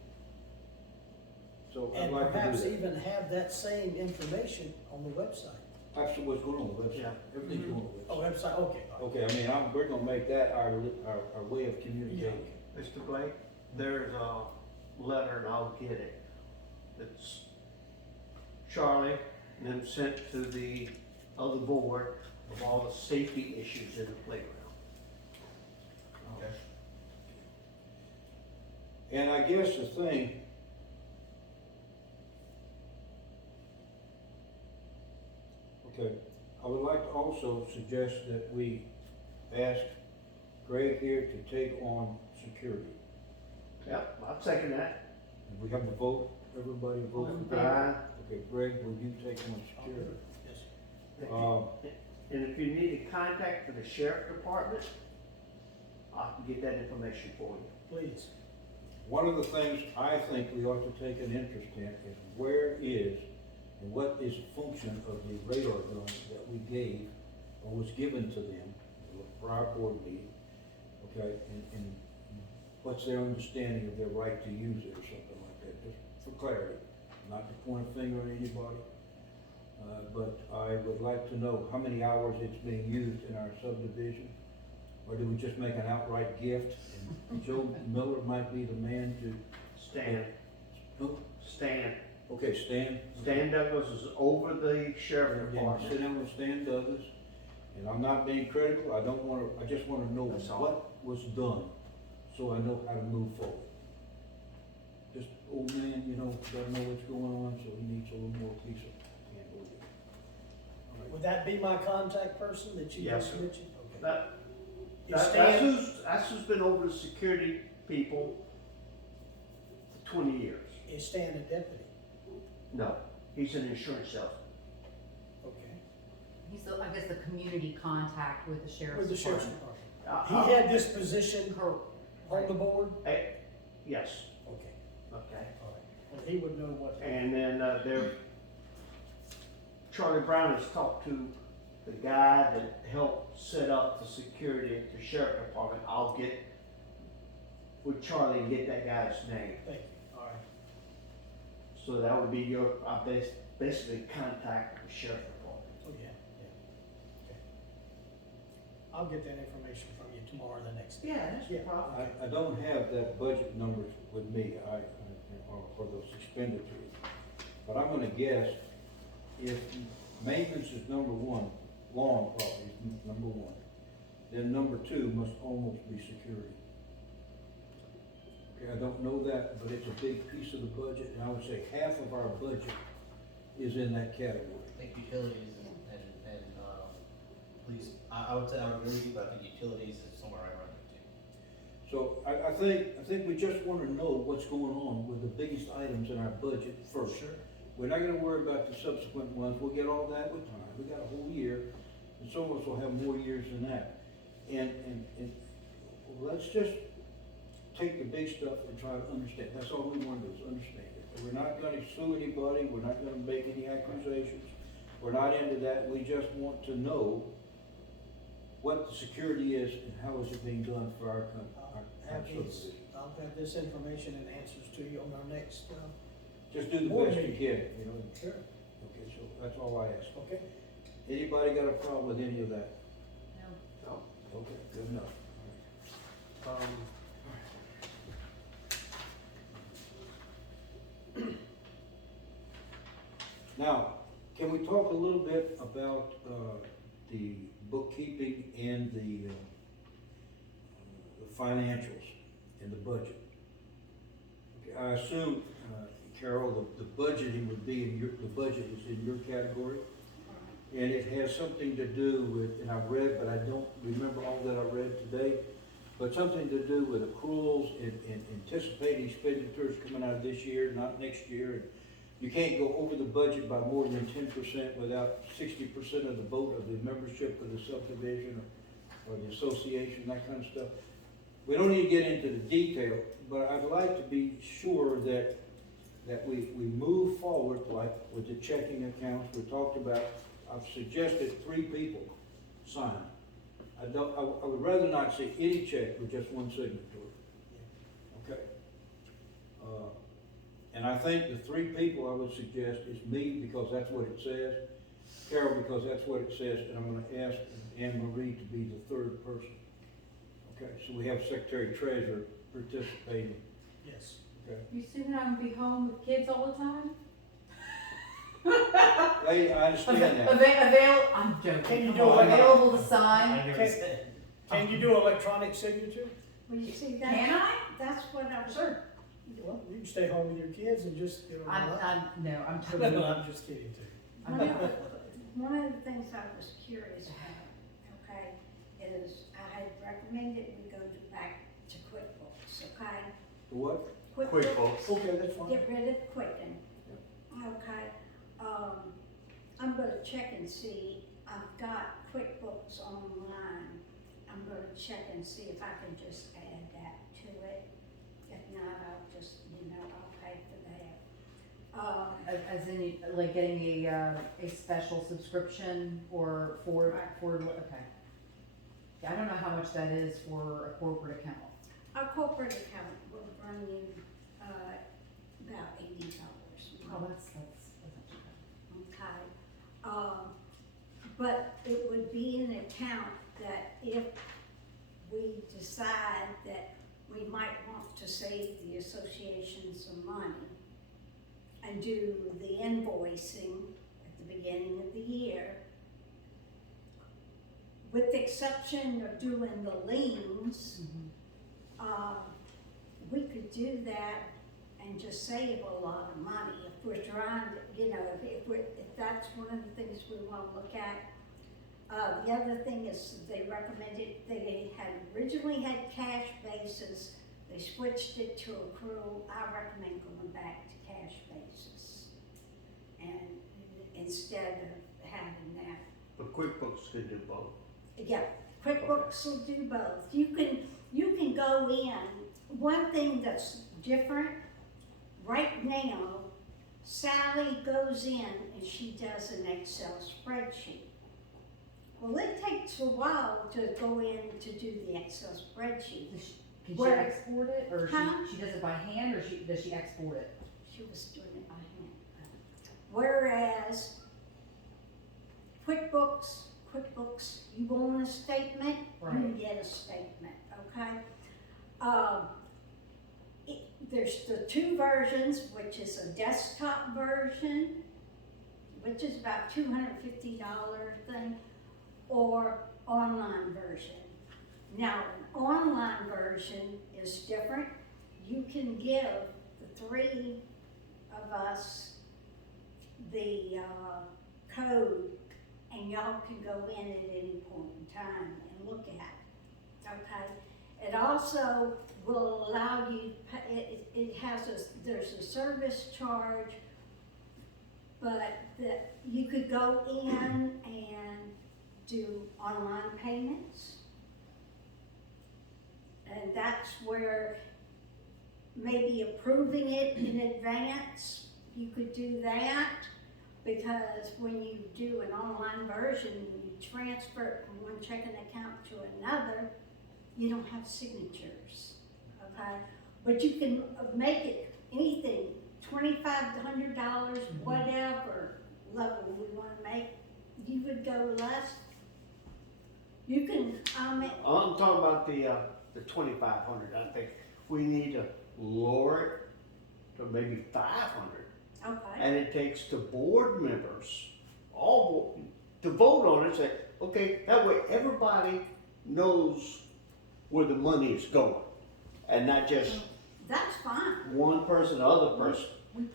So I'd And like to do perhaps that. even have that same information on the website. That's what's going on the website, Yeah. everything's going on the Oh, website. website, okay. Okay, I mean, we're gonna make that our way of communicating. Mr. Blake, there's a letter, and I'll get it, that's Charlie and them sent to the other board of all the safety issues in the playground. Okay. And I guess the thing, okay, I would like to also suggest that we ask Greg here to take on security. Yep, I'll second that. And we have a vote, everybody vote for Greg? Aye. Okay, Greg, will you take on security? Yes. And if you need a contact for the sheriff department, I can get that information for you. Please. One of the things I think we ought to take an interest in is where is and what is the function of the radar gun that we gave or was given to them for our board meeting, okay? And what's their understanding of their right to use it or something like that, just for clarity, not to point a finger at anybody. But I would like to know how many hours it's being used in our subdivision. Or do we just make an outright gift? And Joe Miller might be the man to, Stan, oh, Stan, okay, Stan. Stan Douglas is over the sheriff Yeah, department. sit down with Stan Douglas, and I'm not being critical, I don't wanna, I just wanna know That's all. what was done, so I know how to move forward. Just, old man, you know, doesn't know what's going on, so he needs a little more piece of hand with it. All right. Would that be my contact person that you Yes, just sir. mentioned? Okay. That, Is that's who's been over the security people for 20 years. Is Stan a deputy? No, he's an insurance salesman. Okay. He's the, I guess, the community contact with the sheriff's With the sheriff's department. department. He had this position Correct. on the board? Yes, Okay, okay. all right. Well, he would know what. And then, Charlie Brown has talked to the guy that helped set up the security at the sheriff department. I'll get with Charlie and get that guy's name. Thank you, all right. So that would be your, basically contact the sheriff department. Oh, yeah, yeah. Okay. I'll get that information from you tomorrow or the next day. Yeah, that's Yeah. no problem. I don't have that budget numbers with me, or those expenditures, but I'm gonna guess if maintenance is number one, lawn property is number one, then number two must almost be security. Okay, I don't know that, but it's a big piece of the budget, and I would say half of our budget is in that category. I think utilities and police, I would say, I would agree with you, but I think utilities is somewhere right around there too. So I think we just wanna know what's going on with the biggest items in our budget first. Sure. We're not gonna worry about the subsequent ones, we'll get all that with time, we got a whole year, and some of us will have more years than that. And let's just take the big stuff and try to understand, that's all we wanna do is understand it. We're not gonna sue anybody, we're not gonna make any accusations, we're not into that, we just want to know what the security is and how is it being done for our subdivision. I'll have this information and answers to you on our next, Just do the Board best you meeting. can, you know? sure, Okay, so that's all I ask. okay? Anybody got a problem with any of that? No. Okay, good enough. Now, can we talk a little bit about, the bookkeeping and the financials and the budget? Okay, I assume, Carol, the budgeting would be the budget is in your category? And it has something to do with, and I've read, but I don't remember all that I read today, but something to do with accruals and anticipating expenditures coming out of this year, not next year. And you can't go over the budget by more than 10% without 60% of the vote of the membership of the subdivision or the association, that kind of stuff. We don't need to get into the detail, but I'd like to be sure that we move forward, like with the checking accounts we talked about. I've suggested 3 people sign. I would rather not see any check with just one signature. Okay? And I think the 3 people I would suggest is me, because that's what it says, Carol, because that's what it says, and I'm gonna ask Anne Marie to be the third person. Okay, so we have Secretary Treasurer participating, Yes. okay? You assuming I'm gonna be home with kids all the time? I understand that. I'm joking. Can you Come do on, it? available to I sign? hear Okay. you say. Can you do electronic signature? Well, you see, Can I? that's what I was. Sure. Well, you can stay home with your kids and just, you know. I'm No, totally. I'm just kidding too. One of the things I was curious about, okay, is I had recommended we go back to QuickBooks, okay? What? QuickBooks. Okay, that's fine. Get rid of Quicken. Okay, I'm gonna check and see, I've got QuickBooks online. I'm gonna check and see if I can just add that to it. If not, I'll just, I'll pay for that. As in, like getting a special subscription or for, okay. Yeah, I don't know how much that is for a corporate account. Our corporate account will run you, about $80. Oh, that's not too bad. Okay, but it would be an account that if we decide that we might want to save the association some money and do the invoicing at the beginning of the year, with the exception of doing the liens, we could do that and just save a lot of money if we're trying to, if that's one of the things we want to look at. The other thing is they recommended, they had originally had cash basis, they switched it to accrual. I recommend going back to cash basis and instead of having that. But QuickBooks can do both. Yeah, QuickBooks will do both. You can go in. One thing that's different, right now, Sally goes in and she does an Excel spreadsheet. Well, it takes a while to go in to do the Excel spreadsheet. Can she Where- export it, or Huh? she does it by hand, or does she export it? She was doing it by hand. Whereas QuickBooks, you want a statement, you Right. get a statement, okay? There's the two versions, which is a desktop version, which is about $250 thing, or online version. Now, an online version is different. You can give the three of us the code, and y'all can go in at any point in time and look at it, okay? It also will allow you, there's a service charge, but that you could go in and do online payments. And that's where maybe approving it in advance, you could do that. Because when you do an online version, when you transfer it from one checking account to another, you don't have signatures, okay? But you can make it anything, $25 to $100, whatever level we wanna make. You would go less. You can, I'm talking about the 2,500. I think we need to lower it to maybe 500. okay, And it takes the board members, to vote on it, say, okay, that way everybody knows where the money is going. And not just that's fine. one person, the other person.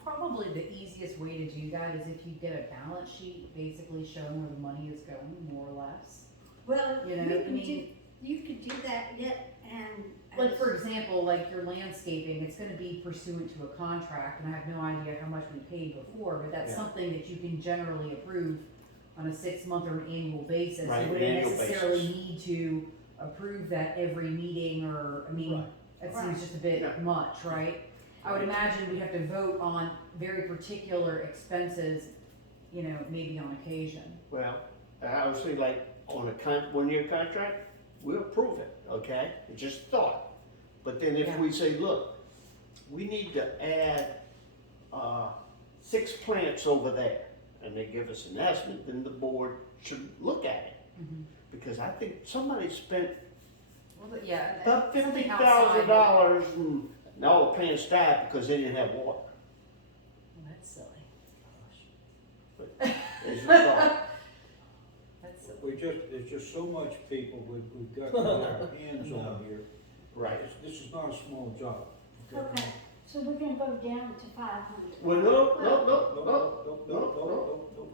Probably the easiest way to do that is if you get a balance sheet basically showing where the money is going, more or less. Well, You know, you could do that yet, and. Like, for example, like your landscaping, it's gonna be pursuant to a contract, and I have no idea how much we paid before, but that's Yeah. something that you can generally approve on a 6-month or an annual basis. Right, You wouldn't annual necessarily basis. need to approve that every meeting, or, I mean, Right. that Right. seems just a bit Yeah. much, right? I would imagine we'd have to vote on very particular expenses, maybe on occasion. Well, I was thinking like on a 1-year contract, we'll approve it, okay? It's just a thought. But then if Yeah. we say, look, we need to add 6 plants over there, and they give us an estimate, then the board should look at it. Mhm. Because I think somebody spent Well, but yeah. about something $50,000 and all paying staff because they didn't have water. Well, that's silly. It's just all- That's silly. There's just so much people we've got to get our hands on here. Right. This is not a small job. Okay, so we're gonna go down to 500. Well, no. No.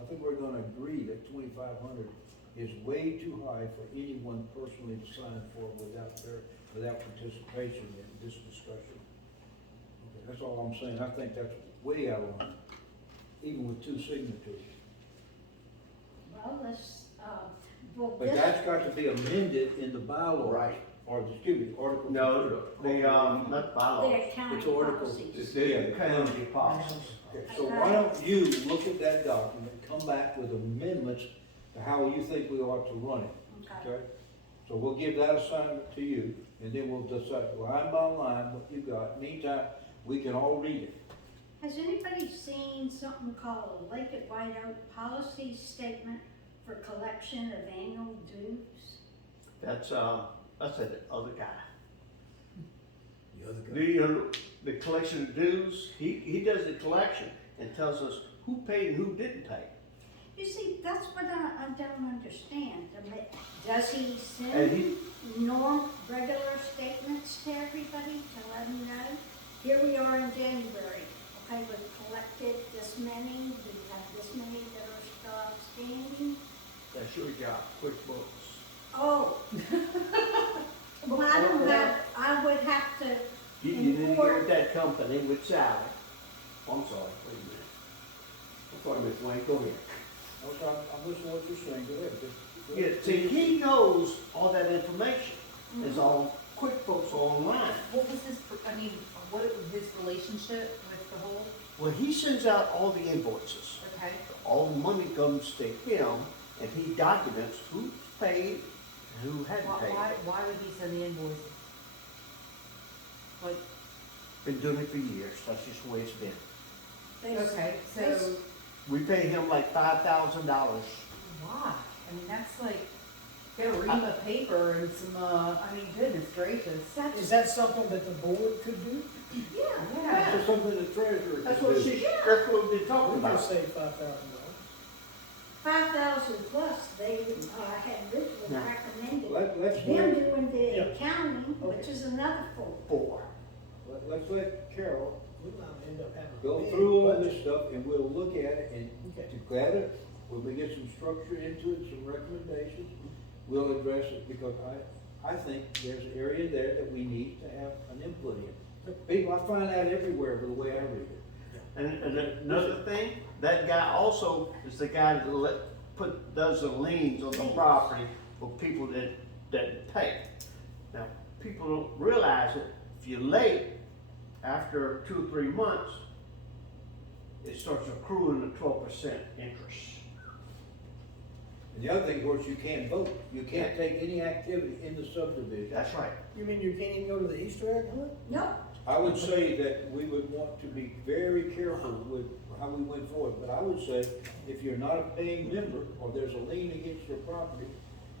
I think we're gonna agree that 2,500 is way too high for anyone personally to sign for without participation in this discussion. Okay, that's all I'm saying. I think that's way out of line, even with 2 signatures. Well, let's, well, But this, that's got to be amended in the bylaws. Right. Or, excuse me, Article. No, not bylaws. the accounting It's article. policies. It's the county policies. Okay, so why don't you look at that document, come back with amendments to how you think we ought to run it, Okay. okay? So we'll give that assignment to you, and then we'll decide line by line what you got. Meantime, we can all read it. Has anybody seen something called a Lake at White Oak Policy Statement for Collection of Annual Dues? That's the other guy. The other The collection of dues, he does the collection and tells us who paid and who didn't pay. You see, that's what I don't understand. I mean, does he And send he, regular statements to everybody to let them know? Here we are in January, okay, we've collected this many, we have this many that are still outstanding. that's your job, QuickBooks. Oh. Well, I don't have, I would have to, You need to get with that company with Sally. I'm sorry, wait a minute. I'm sorry, Ms. Wayne, go ahead. I'm listening to what you're saying, go ahead. Yeah, see, he knows all that information. It's on QuickBooks online. What was his, what was his relationship with the whole, Well, he sends out all the invoices. okay? All the money comes to him, and he documents who's paid and who hadn't paid. Why would he send the invoices? Like, Been doing it for years, that's just the way it's been. okay, so We pay him like $5,000. why? I mean, that's like, get a ream of paper and some, goodness gracious. Is that something that the board could do? yeah, Yeah. That's something the treasurer That's can what do. that's what we've been talking We could about. save $5,000. 5,000 plus, they, had originally Yeah. recommended Let's them let, doing the Yeah. accounting, which is another four. let's let Carol We might end up having a go big through all budget. this stuff, and we'll look at it, and Okay. together, when we get some structure into it, some recommendations, we'll address it, because I think there's an area there that we need to have an input in. People, I find that everywhere by the way I read it. And another thing, that guy also is the guy that does the liens on the property for people that pay. Now, people don't realize it, if you're late, after 2 or 3 months, it starts accruing a 12% interest. And the other thing, of course, you can't vote. You can't take any activity in the subdivision. That's right. You mean you can't even go to the Easter egg hunt? No, I would say that we would want to be very careful with how we went forward, but I would say, if you're not a paying member, or there's a lien against your property,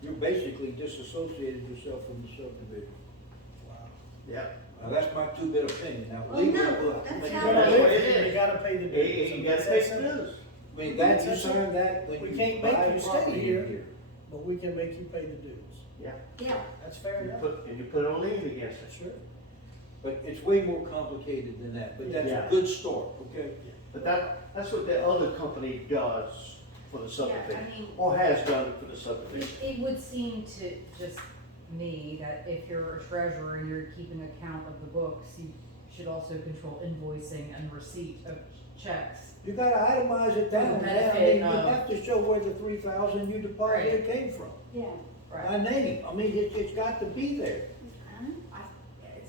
you're basically disassociated yourself from the subdivision. Yeah. Now, that's my 2-bit opinion. Now, Oh, legally, no, we'll that's make how it That's right. what it is. You gotta pay the dues. You gotta pay the dues. I mean, that, you sign that when We you can't buy make you stay property here. here. But we can make you pay the dues. Yeah. yeah, That's fair You enough. put a lien against it. Sure. But it's way more complicated than that, but that's Yeah. a good start, okay? But that's what the other company does for the Yeah, subdivision, I mean, or has done it for the subdivision. it would seem to just me that if you're a treasurer and you're keeping account of the books, you should also control invoicing and receipt of checks. You gotta itemize it down, For the man. I mean, benefit you of- have to show where the 3,000 you deposited came from, yeah. by name. I mean, it's got to be there. It's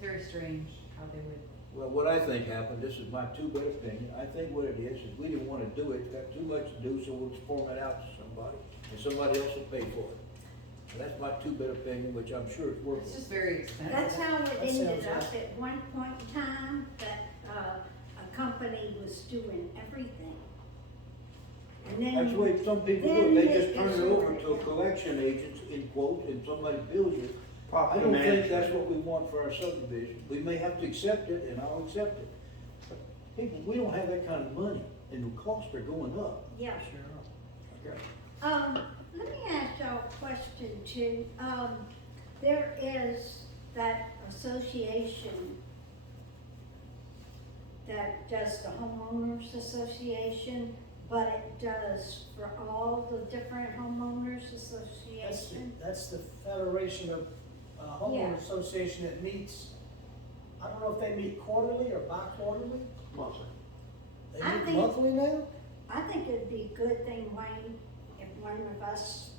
very strange how they would. Well, what I think happened, this is my 2-bit opinion, I think what it is we didn't wanna do it, got too much to do, so we'll just form it out to somebody, and somebody else will pay for it. And that's my 2-bit opinion, which I'm sure it's worth. It's just very expensive. That's how it That ended sounds up right. at one point in time, that, a company somebody was doing everything. And then. That's the way some people then do, they they just turn it over get to a collection agent, in quote, and somebody bills you. I Property don't think management. that's what we want for our subdivision. We may have to accept it, and I'll accept it. But people, we don't have that kind of money, and the costs are going up. Yeah. Sure. Okay. Let me ask y'all a question too. There is that association that does the homeowners association, but it does for all the different homeowners association. That's the Federation of Homeowners Association that meets, I don't know if they meet quarterly or bi-quarterly. Monthly. They I meet think- monthly now? I think it'd be a good thing, Wayne, if one of us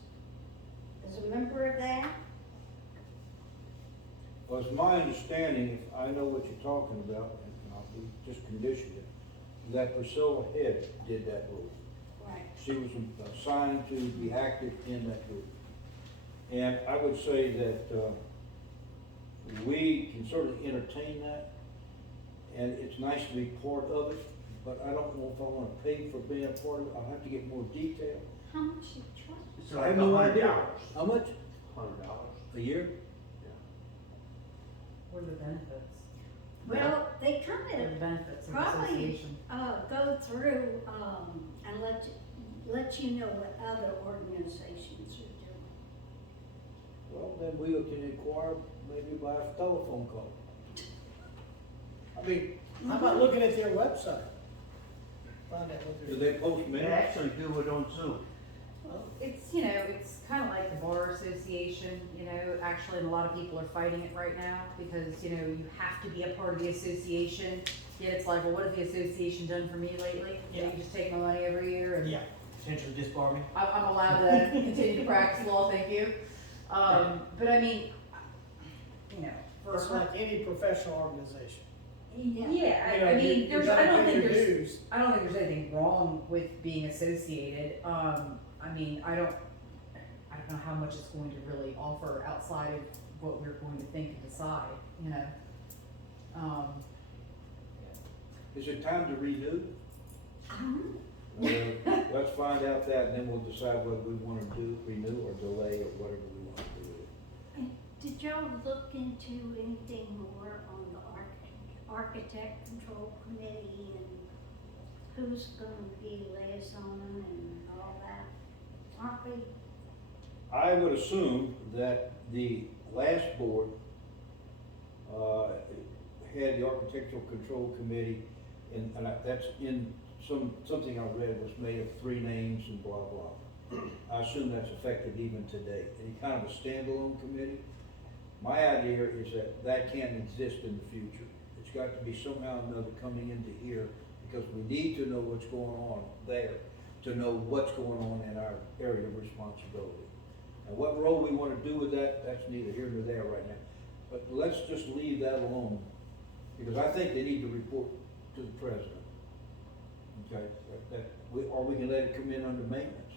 is a member of that. Well, it's my understanding, if I know what you're talking about, and I'll be just conditioned it, that Priscilla Head did that group. Right. She was assigned to be active in that group. And I would say that, we can sort of entertain that, and it's nice to be part of it, but I don't know if I wanna pay for being a part of it. I'll have to get more detail. How much you charge? It's I like have no idea. $100. How much? $100. A year? What are the benefits? Well, they What are kind the benefits of of the probably, association? go through, and let you know what other organizations are doing. Well, then we can inquire maybe by a telephone call. I mean, How about looking at their website? Find out what do they're. they post They minutes? actually do it on Zoom. It's, you know, it's kind of like the bar association, you know, actually, and a lot of people are fighting it right now because, you know, you have to be a part of the association. Yet it's like, well, what has the association done for me lately? You know, you just take my money every year and Yeah. Potentially disbar me. I'm allowed to continue to practice law, thank you. But I mean, you know, It's like any professional organization. yeah, You know, I mean, you there's, gotta I don't pay think your there's, dues. I don't think there's anything wrong with being associated. I mean, I don't know how much it's going to really offer outside of what we're going to think and decide, you know? Is it time to renew? Um, Let's find out that, and then we'll decide whether we wanna renew or delay or whatever we wanna do with it. and did y'all look into anything more on the architect control committee and who's gonna be liaison and all that? Aren't we? I would assume that the last board, had the architectural control committee, and that's in something I read was made of 3 names and blah, blah. I assume that's effective even today. Any kind of a standalone committee? My idea is that can't exist in the future. It's got to be somehow or another coming into here, because we need to know what's going on there, to know what's going on in our area of responsibility. And what role we wanna do with that, that's neither here nor there right now. But let's just leave that alone, because I think they need to report to the president. Okay, or we can let it come in under maintenance,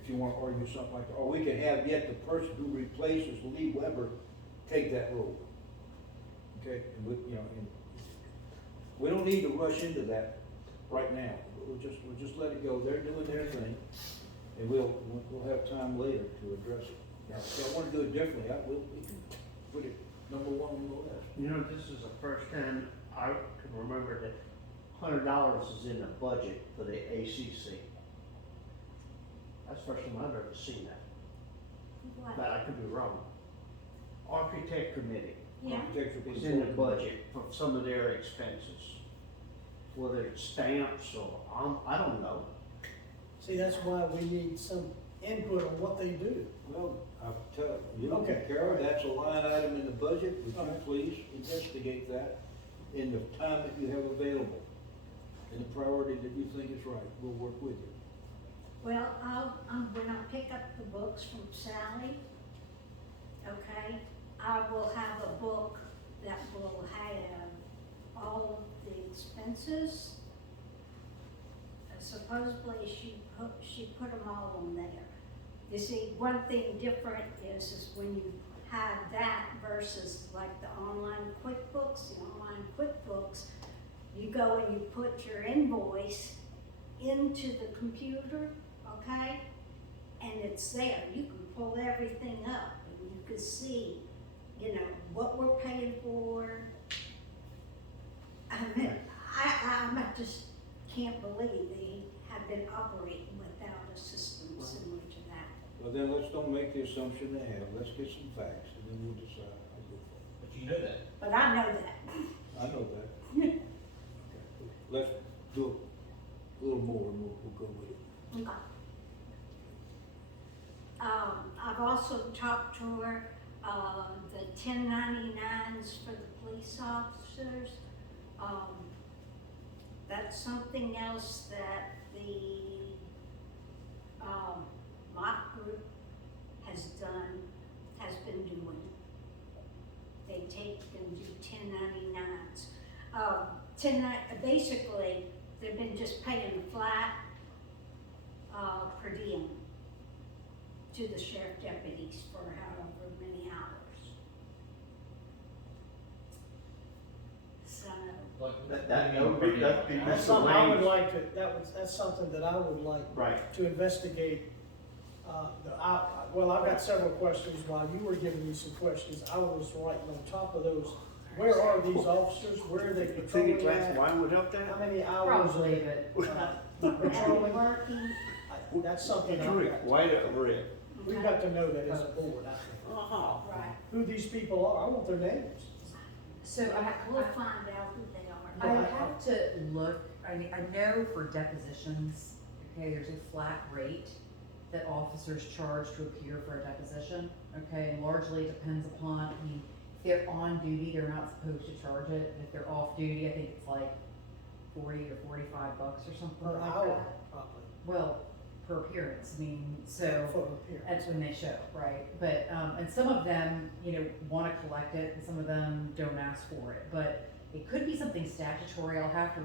if you wanna argue something like that. Or we can have yet the person who replaces Lee Weber take that role. Okay, and we don't need to rush into that right now. We'll just let it go. They're doing their thing, and we'll have time later to address it. Now, if I wanna do it differently, we can put it number 1 on the list. You know, this is the first time I can remember that $100 is in the budget for the ACC. That's the first time I've ever seen that, What? but I could be wrong. Architect committee Yeah, Architectural is in the control committee. budget for some of their expenses. Whether it's stamps or, I don't know. See, that's why we need some input on what they do. Well, I'll tell you, Okay. Carol, that's a line item in the budget. Would All you right. please investigate that in the time that you have available, and the priority that you think is right? We'll work with you. well, when I pick up the books from Sally, okay, I will have a book that will have all of the expenses. Supposedly she put them all on there. You see, one thing different is when you have that versus like the online QuickBooks. The online QuickBooks, you go and you put your invoice into the computer, okay? And it's there, you can pull everything up and you can see, you know, what we're paying for. I mean, I just can't believe they have been operating without a system similar to that. Well, then let's don't make the assumption they have, let's get some facts, and then we'll decide how to go forward. But you know that. But I know that. I know that. Okay. Let's do a little more, and we'll go with it. Okay. I've also talked to her, the 1099s for the police officers. That's something else that the, mock group has been doing. They take and do 1099s. Basically, they've been just paying flat, per diem to the sheriff deputies for however many hours. So, Like, That you would be- that'd be- That's That's the something I would range. like to, that's something that I would like Right. to investigate. Well, I've got several questions. While you were giving me some questions, I was writing on top of those. Where are these officers? Where are they You think a patrolling glass of at? wine would help that? How many hours are Probably, they but patrolling? working. That's something It's I've really got. white up red. We've got to know that as a board, I think. Uh-huh. Right, Who these people are. I want their names. so we'll find out who they I are. would have to look, I mean, I know for depositions, okay, there's a flat rate that officers charge to appear for a deposition, okay, and largely it depends upon, I mean, if they're on duty, they're not supposed to charge it, if they're off duty, I think it's like 40 or 45 bucks or something Per like hour, that. probably, Well, per appearance, I mean, so. for appearance. That's when they show, right? But, and some of them, you know, wanna collect it, and some of them don't ask for it, but it could be something statutory, I'll have to,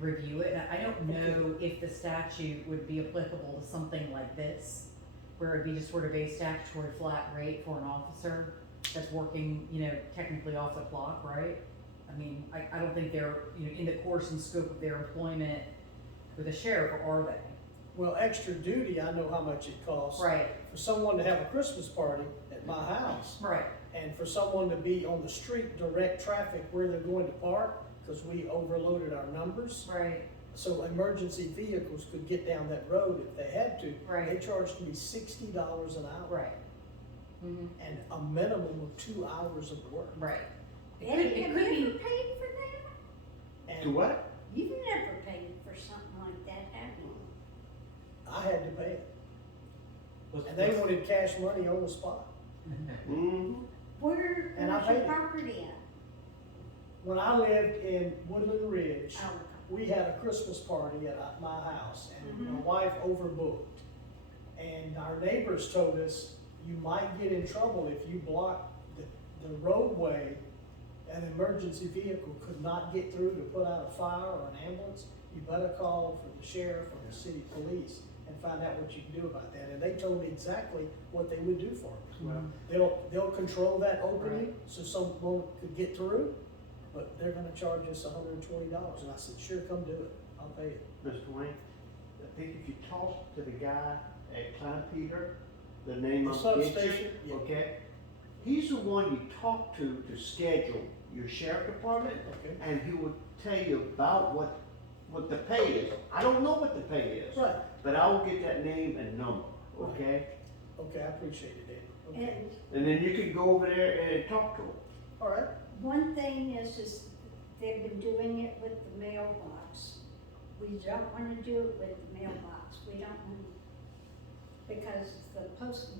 review it, and I don't know if the statute would be applicable to something like this, where it'd be just sort of a statutory flat rate for an officer that's working, technically off the clock, right? I mean, I don't think they're, in the course and scope of their employment with the sheriff, or are they? Well, extra duty, I know how much it costs. Right, For someone to have a Christmas party at my house, right, and for someone to be on the street, direct traffic where they're going to park, because we overloaded our numbers. right, So emergency vehicles could get down that road if they had to. Right. They charged me $60 an hour. right. Mm-hmm. And a minimum of 2 hours of work. Right. It Have could, you it ever could be, paid for that? To And what? You've never paid for something like that, have you? I had to pay it. let's- And they wanted cash money on the spot. Mm, Where's And I your paid it. property at? When I lived in Woodland Ridge, Oh, we had a Christmas party at my house, and my Mhm. wife overbooked. And our neighbors told us, you might get in trouble if you block the roadway. An emergency vehicle could not get through to put out a fire or an ambulance. You better call for the sheriff or the city police and find out what you can do about that. And they told me exactly what they would do for me. well, They'll control that opening so someone could get through, but they're gonna charge us $120. And I said, sure, come do it. I'll pay it. Mr. Wayne, I think if you talk to the guy at Klein Peter, the name The of substation? Yeah. okay? He's the one you talk to schedule your sheriff department, Okay. and he would tell you about what the pay is. I don't know what the pay is, Right. but I will get that name and number, okay? Okay, I appreciate it, David. Okay. and And then you can go over there and talk to him. All right. one thing is they've been doing it with the mailbox. We don't wanna do it with the mailbox, we don't want, because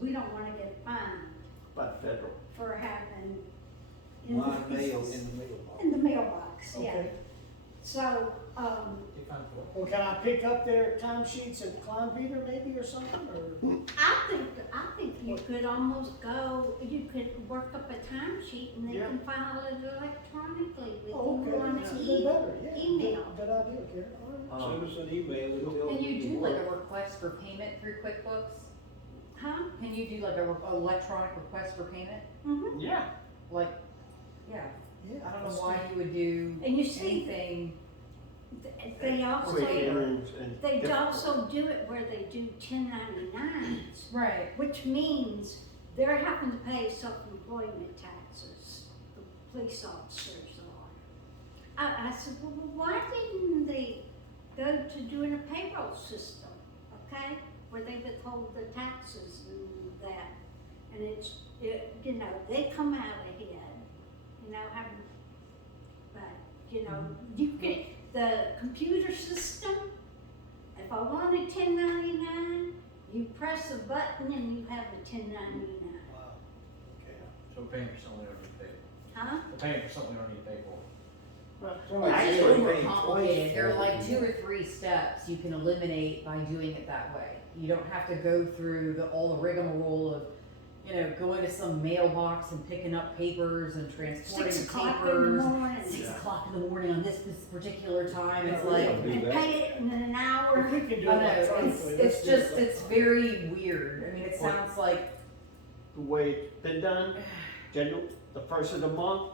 we don't wanna get fined By the federal. for having Line mail invoices in the mailbox. in the mailbox, yeah. Okay. So, If I'm for Well, can I pick up their timesheets at Klein Peter maybe or something, or? I think you could almost go, you could work up a timesheet and they Yeah. can file it electronically with Oh, okay, you on that's even better, yeah. email. Good idea, Karen, all right. Send us an email and tell us. Can you do what like work. a request for payment through QuickBooks? Huh? Can you do like a electronic request for payment? Mm-hmm. Yeah. Like, yeah, Yeah. I don't know let's why do- you would do And you see, anything they also, quick and. they difficult. also do it where they do 1099s, Right. which means they're having to pay self-employment taxes, the police officers are. I said, well, why didn't they go to doing a payroll system, okay? Where they withhold the taxes and that, and you know, they come out ahead, you know, having, but, you know, you get the computer system. If I want a 1099, you press a button and you have a 1099, Wow. Okay. So we're paying for something we don't need to pay for. huh? We're paying for something we don't need to pay for. So like Actually, you're More paying complicated. twice There are for like it. 2 or 3 steps you can eliminate by doing it that way. You don't have to go through all the rigmarole of, you know, going to some mailbox and picking up papers and transporting 6 the o'clock in papers. the morning. 6 o'clock in the morning on this particular time. It's No, like, don't do And that. pay it in an hour. If we can do it I know, electronically, let's it's do it just, it's very weird. I mean, it sounds like, The way it's been done, January, the first of the month,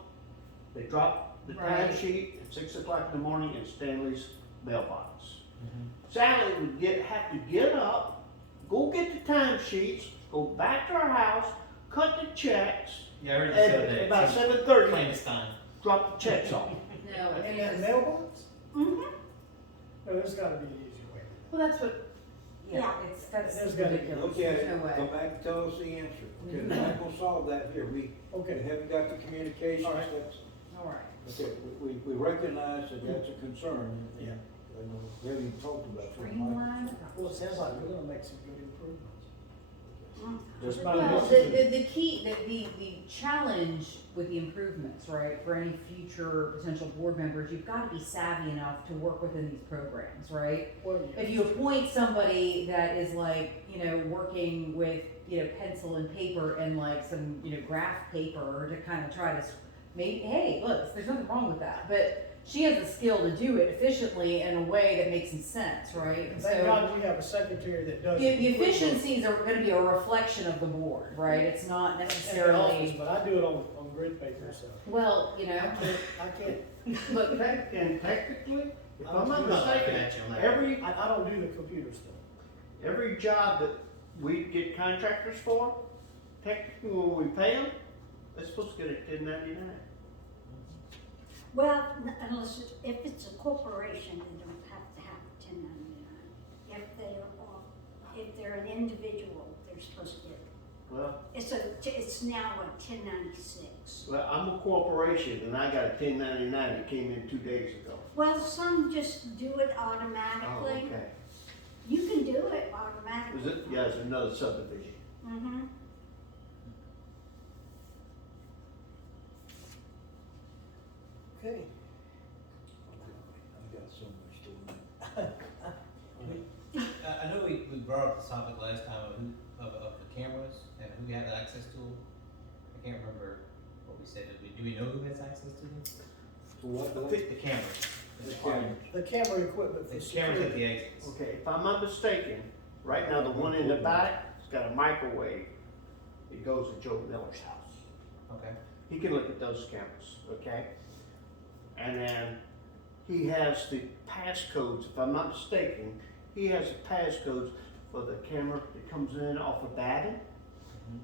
they drop the Right. time sheet at 6 o'clock in the morning in Stanley's mailbox. Mm-hmm. Sally would have to get up, go get the time sheets, go back to her house, cut the checks, Yeah, I heard you the other and day. about 7:30, Clandestine. drop the checks off. no, I In mean, that it's- mailbox? Mm-hmm. No, there's gotta be an easy way. well, that's what, yeah, Yeah. that's There's gotta be- ridiculous. Look at There's it, no way. come back and tell us the answer. Okay, Mhm. we're not gonna solve that here. We Okay. haven't got the communications, All right. that's, All right. okay, we recognize that that's a concern. and- Yeah. I know, we haven't even talked about it. Streamline. Well, it sounds like we're gonna make some good improvements. Mm. Just by Well, listening. the key, the challenge with the improvements, right, for any future potential board members, you've gotta be savvy enough to work within these programs, right? Well, yeah. If you appoint somebody that is like, you know, working with, you know, pencil and paper and like some, you know, graph paper to kind of try to, maybe, hey, look, there's nothing wrong with that, but she has the skill to do it efficiently in a way that makes some sense, right? And Thank so- God we have a secretary that does. the it. efficiencies are gonna be a reflection of the board, right? It's not In the office, necessarily, but I do it on grid paper, so. well, you know, I can't, look, And technically, if I'm I'm not not mistaken, at you on that. every I don't do the computer stuff. Every job that we get contractors for, technically when we pay them, they're supposed to get a 1099. Well, unless, if it's a corporation, they don't have to have a 1099. If they're an individual, they're supposed to get, Well, it's now a 1096. I'm a corporation and I got a 1099 that came in 2 days ago. Well, some just do it Oh, automatically. okay. You can do it automatically. Is it? Yeah, it's another subdivision. Mm-hmm. Okay. I've got so much to learn. I know we brought up the topic last time of the cameras and who had access to them. I can't remember what we said. Do we know who has access to them? So what, I what? think- The cameras. The camera. The camera equipment The for cameras at security. the exits. Okay, if I'm not mistaken, right now the one in the back, it's got a microwave. It goes to Joe Miller's house. Okay. He can look at those cameras, okay? And then he has the passcodes, if I'm not mistaken, he has the passcodes for the camera that comes in off of Baden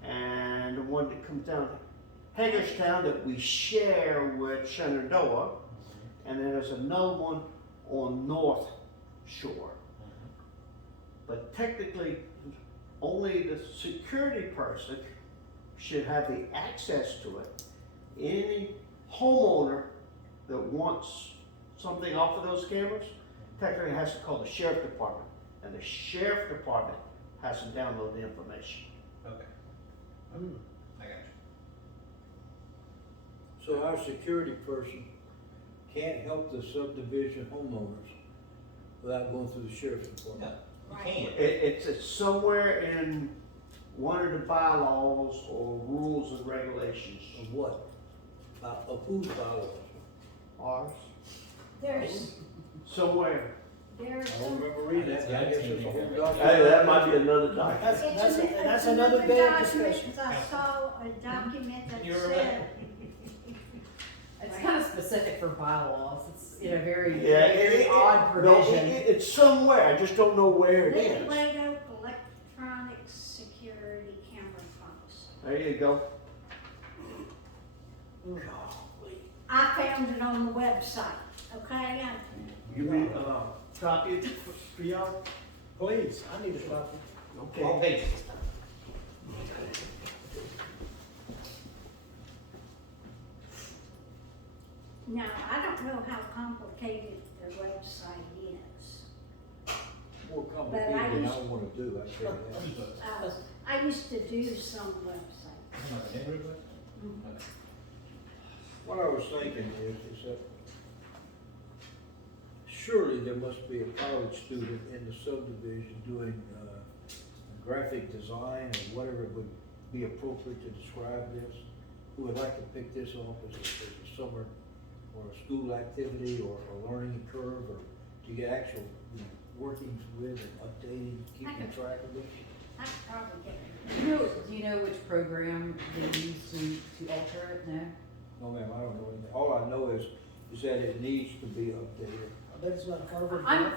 and the one that comes down Hagerstown that we share with Shenandoah. And then there's another one on North Shore. But technically, only the security person should have the access to it. Any homeowner that wants something off of those cameras, technically has to call the sheriff department. And the sheriff department has to download the information. Okay. Hmm. I got you. So our security person can't help the subdivision homeowners without going through the sheriff's department. You Right. can. It's somewhere in one of the bylaws or rules and regulations. Of what? Of whose bylaws? Ours. There's Somewhere. I don't remember reading that, but I guess it's a whole document. Hey, that might be another document. That's another day of document, discussion. 'cause I saw a document that You remember said, It's kind of specific for bylaws, it's, you know, very, Yeah, very odd provision. It's somewhere, I just don't know where it is. Lego electronic security camera policy. There you go. Golly. I found it on the website, okay? You need a copy for y'all? Please, I need a copy. Okay. All pages this time. Now, I don't know how complicated their website is. More complicated than I wanna do, I tell you that. I used to do some websites. Like a neighborhood website? Mhm. Okay. What I was thinking is that surely there must be a college student in the subdivision doing, graphic design or whatever would be appropriate to describe this, who would like to pick this up as a summer or a school activity or a learning curve, or to get actual workings with and updating, keeping track of it. I could probably get it. Do you know which program they use to alter it? No? No, ma'am, I don't know anything. All I know is that it needs to be updated. I bet it's not Harvard. I'm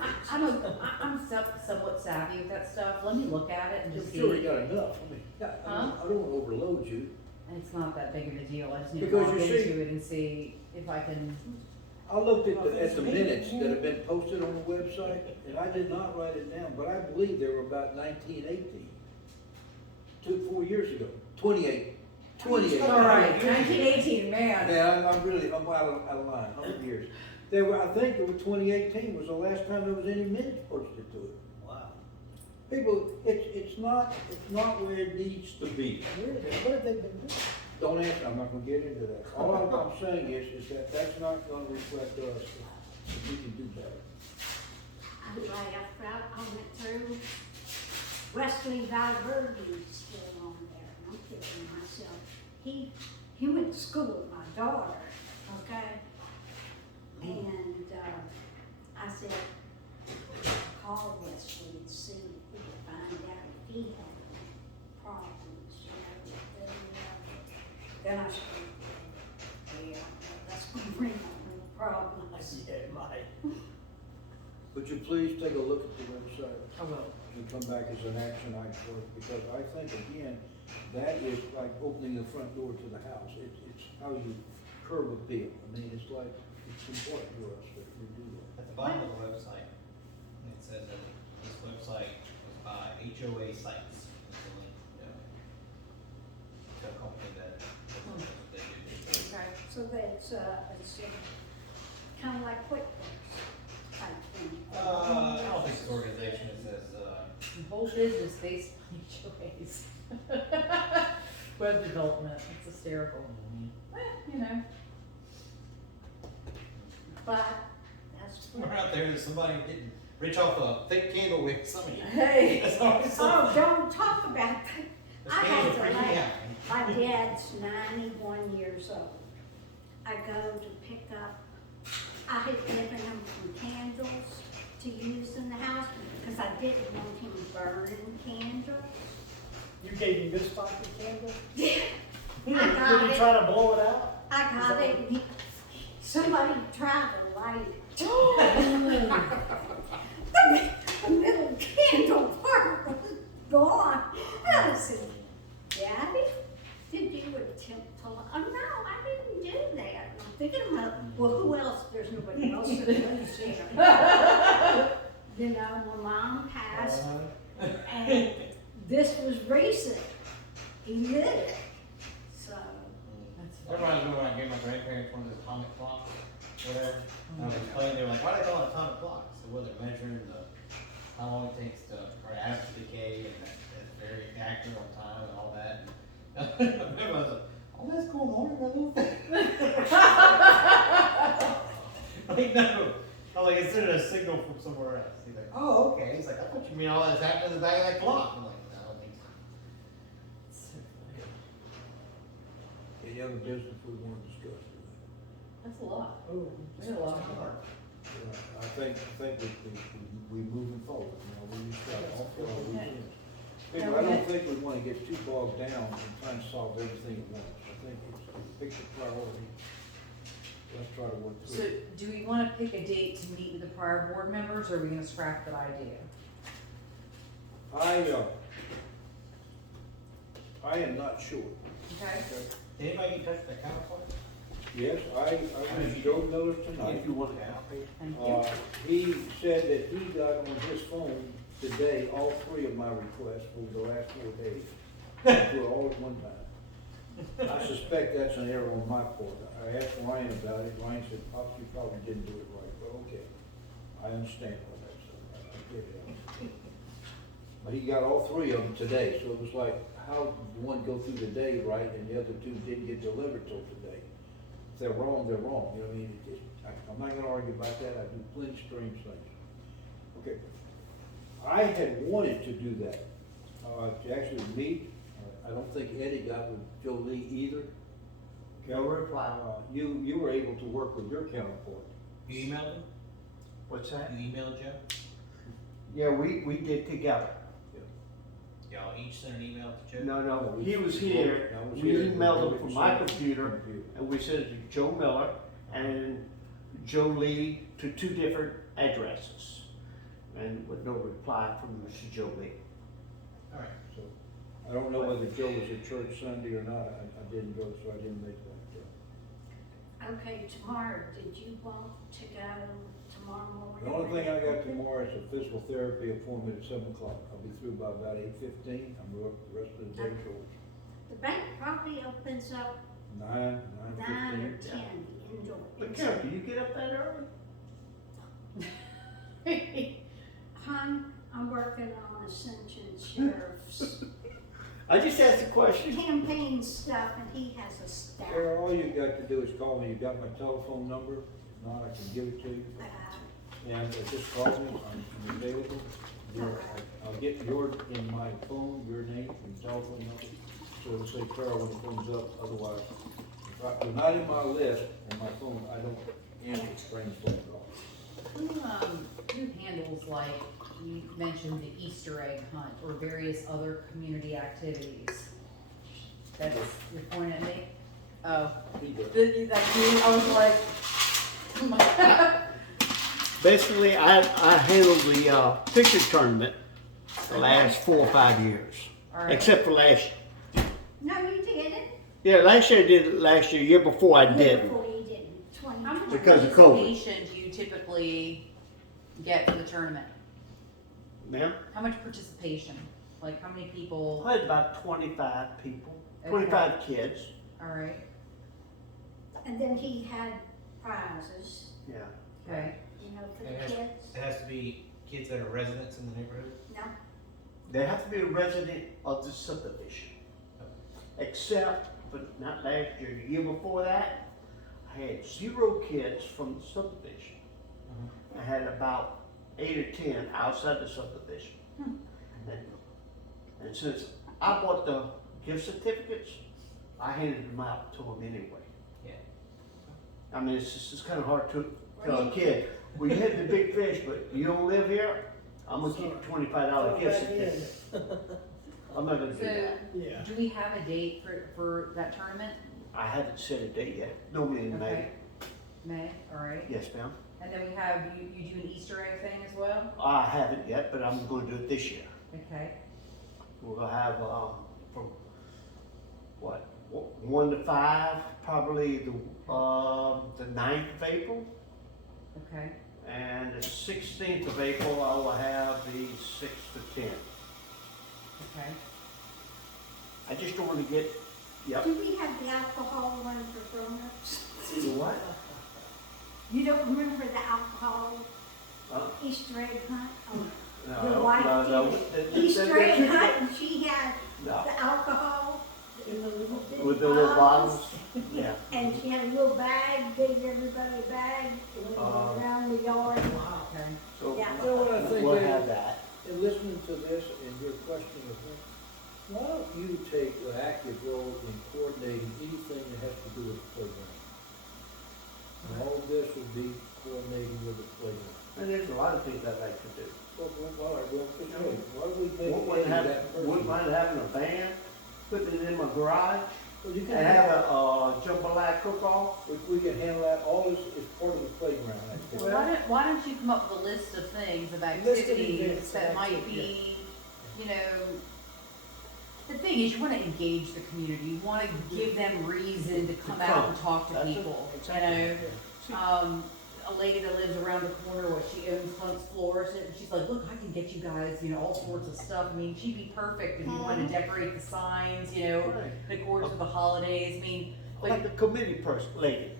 somewhat savvy with that stuff, let me look at it and I'm just sure you see. got enough. I mean, I don't wanna overload you. And it's not that big of a deal, I just need to Because log you see- into it and see if I can, I looked at the minutes that have been posted on the website, and I did not write it down, but I believe they were about 1918. 4 years ago, 28. all right, 1918, man. Yeah, I'm out of line, 100 years. There were, I think it was 2018 was the last time there was any minutes posted to it. Wow. People, it's not where it needs to be. Really? What have they been doing? Don't answer, I'm not gonna get into that. All I'm saying is that that's not gonna reflect us, if we can do better. I laughed out, I went through Wesley Valverde's still on there, and I'm thinking to myself, he went to school with my daughter, okay? And, I said, call Wesley and see if we could find out if he had any problems, you know, then I said, yeah, that's gonna bring up no problems. Yeah, it might. Would you please take a look at the website I will. and come back as an action item for it? Because I think, again, that is like opening the front door to the house. It's how you curb appeal. I mean, it's like, it's important to us that we do that. At the bottom of the website, it says that this website was by HOA Sites. It's a link, the company that do. Okay. So that's, it's kind of like QuickBooks type thing. I don't think it's an organization, it says, The whole business based on HOAs. Web development, it's hysterical. You know. But that's. somewhere out there, there's somebody getting rich off a fake candle wick, somebody. Hey. That's always Oh, something. don't talk about that. This I candle had to freaked me laugh. out. My dad's 91 years old. I go to pick up, I had given him some candles to use in the house because I didn't want him burning candles. You gave him this pocket candle? I Did got you it. try to blow it out? I got it. and somebody tried to light it. The middle candle part was gone. I said, Daddy, did you attempt to light? Oh, no, I didn't do that. And I'm thinking about, well, who else? There's nobody else that lives here. You know, my mom passed, and this was recent. He did it. So, That reminds me when I gave my grandparents one of those atomic clocks, whatever. And I was explaining, they were like, why do they call it atomic clocks? So well, they're measuring how long it takes for atoms to decay, and it's very accurate on time and all that. And I remember I was like, oh, that's going on in that little thing. Like, no. I'm like, it's a signal from somewhere else. He's like, oh, okay. He's like, I thought you mean all that's happening in the back of that clock. I'm like, no, I don't think so. Any other business we want to discuss today? That's a lot. Oh, We got a lot of work. I think we moving forward, you know, we just got off the People, I don't think we wanna get too bogged down in trying to solve everything at once. I think it's pick the priority let's try to work So through it. do we wanna pick a date to meet with the prior board members, or are we gonna scrap that idea? I am not sure. Okay? Did anybody get in touch with their counterpart? Yes, I was Joe Miller tonight. If you want to. Thank you. He said that he got on his phone today, all three of my requests for the last 4 days. Went through it all at one time. I suspect that's an error on my part. I asked Ryan about it. Ryan said, "Pops, you probably didn't do it right." Well, okay. I understand all that, so I get it. But he got all three of them today, so it was like, how did one go through the day right and the other two didn't get delivered till today? If they're wrong, they're wrong, you know what I mean? I'm not gonna argue about that, I do plenty strange things. Okay, I had wanted to do that, to actually meet, I don't think Eddie got with Joe Lee either. No reply. You were able to work with your counterpart. You emailed him? What's that? You emailed Joe? Yeah, we did together. Y'all each sent an email to Joe? No, he was here, we emailed him from my computer, and we sent it to Joe Miller and Joe Lee to 2 different addresses. And with no reply from Mr. Joe Lee. Alright. So, I don't know whether Joe was at church Sunday or not, I didn't go, so I didn't make that. Okay, tomorrow, did you want to go tomorrow morning? The only thing I got tomorrow is a physical therapy appointment at 7 o'clock. I'll be through by about 8:15. I'm up the rest of the day till The bank probably opens up 9 or 9:15. 10, the indoor. But Carol, do you get up that early? Hon, I'm working on Ascension Sheriff's I just asked a question. campaign stuff, and he has a staff. Sarah, all you got to do is call me. You got my telephone number. If not, I can give it to you. And just call me. I'm available. I'll get yours in my phone, your name and telephone number. So it'll say Carol when it comes up. Otherwise, if you're not in my list on my phone, I don't answer strange phone calls. Who handles, like, you mentioned the Easter egg hunt or various other community activities? That's your point at me? Oh, He does. that's you, I was like, oh my God. Basically, I handled the picture tournament the last 4 or 5 years, All right. except for last. No, you didn't. Yeah, last year I did it. Last year, year before I Year didn't. before you didn't, 20. How much Because of COVID. participation do you typically get for the tournament? Ma'am, How much participation? Like, how many people? I had about 25 people, Okay. 25 kids. All right, And then he had prizes, Yeah. okay. you know, for Okay, the kids. It has to be kids that are residents in the neighborhood? No, They have to be a resident of the subdivision. Except, but not last year, the year before that, I had 0 kids from the subdivision. I had about 8 or 10 outside the subdivision. And since I bought the gift certificates, I handed them out to them anyway. Yeah. I mean, it's kind of hard to tell a kid, well, you had the big fish, but you don't live here, I'm gonna keep a $25 gift certificate. I'm not gonna do So, that. Yeah. do we have a date for that tournament? I haven't set a date yet, normally in May. Okay. May, all right. Yes, ma'am. And then we have, you do an Easter egg thing as well? I haven't yet, but I'm gonna do it this year. Okay, We're gonna have, from, what, 1 to 5, probably the 9th of April. okay. And the 16th of April, I will have the 6th to 10th. Okay. I just don't wanna get, yep. do we have the alcohol one for grown-ups? The what? You don't remember the alcohol Uh, Easter egg hunt? Oh, no, Your wife no, did no. Easter egg hunt, and she had No, the alcohol in the little big with the little bottles, yeah. And she had a little bag, gave everybody a bag, and went around the yard. Okay. So, Yeah. You know what I think we'll is? have that. In listening to this and your question of him, why don't you take an active role in coordinating anything that has to do with the playground? And all of this would be coordinating with the playground. And there's a lot of things I'd like to do. All right, well, just wait. Why don't we make Wouldn't Eddie mind that person? having a van, putting it in my garage, Well, you and can have a jambalaya cook-off. We can handle that, all this is part of the playground activity. Well, why don't you come up with a list of things, of List of activities events, that might activities, be, you know, the thing is, you wanna engage the community, you wanna give them reason to come out and talk to That's it. people, you Exactly. know? A lady that lives around the corner, she owns Hunt's Florist, and she's like, look, I can get you guys, you know, all sorts of stuff, I mean, she'd be perfect if you wanted to decorate the signs, you know, Right. in accordance with the holidays, I mean, Like the committee person, lady.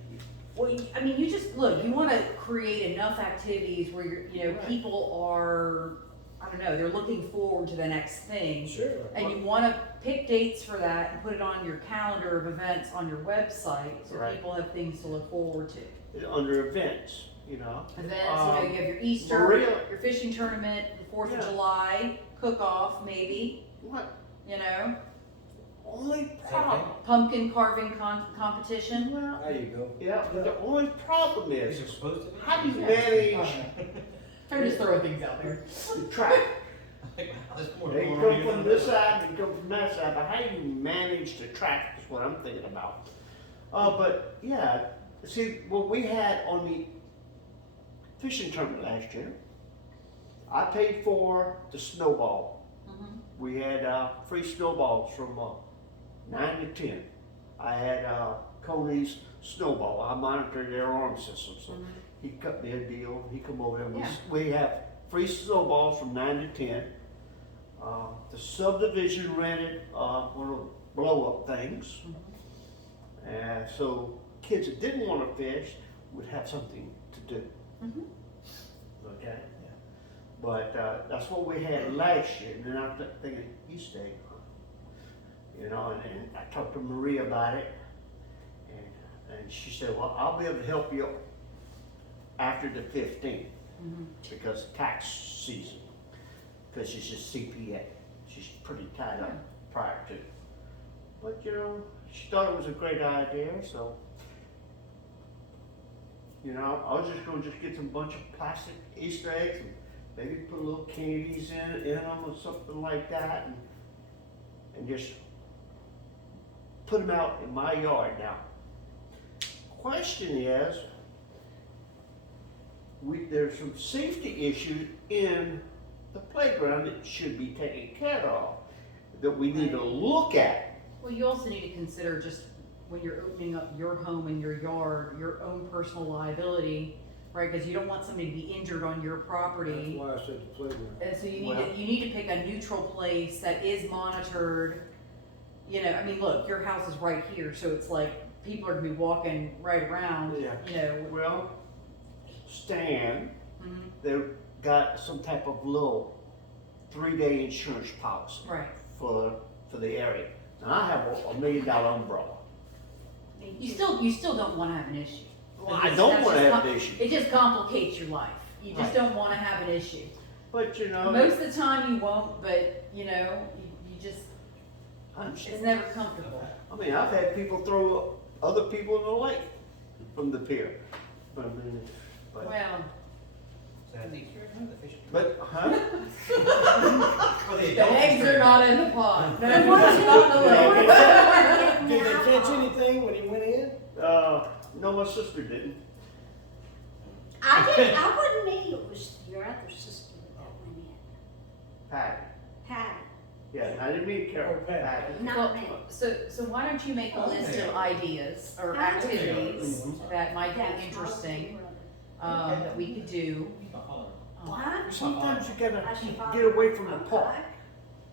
well, I mean, you just, look, you wanna create enough activities where you're, you know, Right. people are, I don't know, they're looking forward to the next thing. Sure. And you wanna pick dates for that and put it on your calendar of events on your website, so Right. people have things to look forward to. Under events, you know. Events, you know, you have your Easter, Maria- your fishing tournament, the 4th of Yeah. July, cook-off, maybe, What? you know, Only problem. pumpkin carving competition. Well, There you go. yeah, but the only problem These is, are supposed to be. how do you Yeah. manage I'm just throwing things out there. the traffic? Like, wow, there's more They going on come here from than this I side and come from that side, but how do you manage the traffic is what I'm thinking about. But yeah, see, what we had on the fishing tournament last year, I paid for the snowball. Mhm. We had free snowballs from 9 to 10. I had Coney's snowball. I monitored their arm system, so Mhm. he cut me a deal. He come over and Yeah. we have free snowballs from 9 to 10. The subdivision rented one of the blow-up things, and so kids that didn't want to fish would have something to do. Mhm. Okay. But that's what we had last year, and then I'm thinking, you stay, you know. And I talked to Maria about it, and she said, well, I'll be able to help you after the 15th Mhm. because tax season, because she's just CPA. She's pretty tied up prior to. But you know, she thought it was a great idea, so. You know, I was just gonna get some bunch of plastic Easter eggs and maybe put little candies in them or something like that, and just put them out in my yard now. Question is, there's some safety issues in the playground that should be taken care of, that we need to look at. Well, you also need to consider just when you're opening up your home and your yard, your own personal liability, right? Because you don't want somebody to be injured on your That's property. why I said the playground. And so you need Well- to, you need to pick a neutral place that is monitored. You know, I mean, look, your house is right here, so it's like, people are gonna be walking right around, Yeah. you know. Well, Stan, Mhm. they've got some type of little 3-day insurance policy Right. for the area. Now, I have a $1 million umbrella. You still don't wanna have an issue. Well, I don't That's wanna just have an issue, It just complicates your life. You just Right. don't wanna have an issue. but you know, Most of the time you won't, but you know, you just, I'm- it's never comfortable. I mean, I've had people throw other people in the lake from the pier. But I mean, but, Well, So that's Easter, no, the fishing. huh? For the the adults, eggs it's are not in the pot. No, What it's is not in the it? lake. Did they catch anything when he went in? No, my sister didn't. I wouldn't mean it was your other sister that went in. Patty. Patty, Yeah, I didn't mean Carol. Oh, Patty. Patty. not me. So why don't you make a list of ideas or activities that might That's be my interesting, brother. that we could do? He's not following. What? Sometimes you gotta I should follow- get away from the park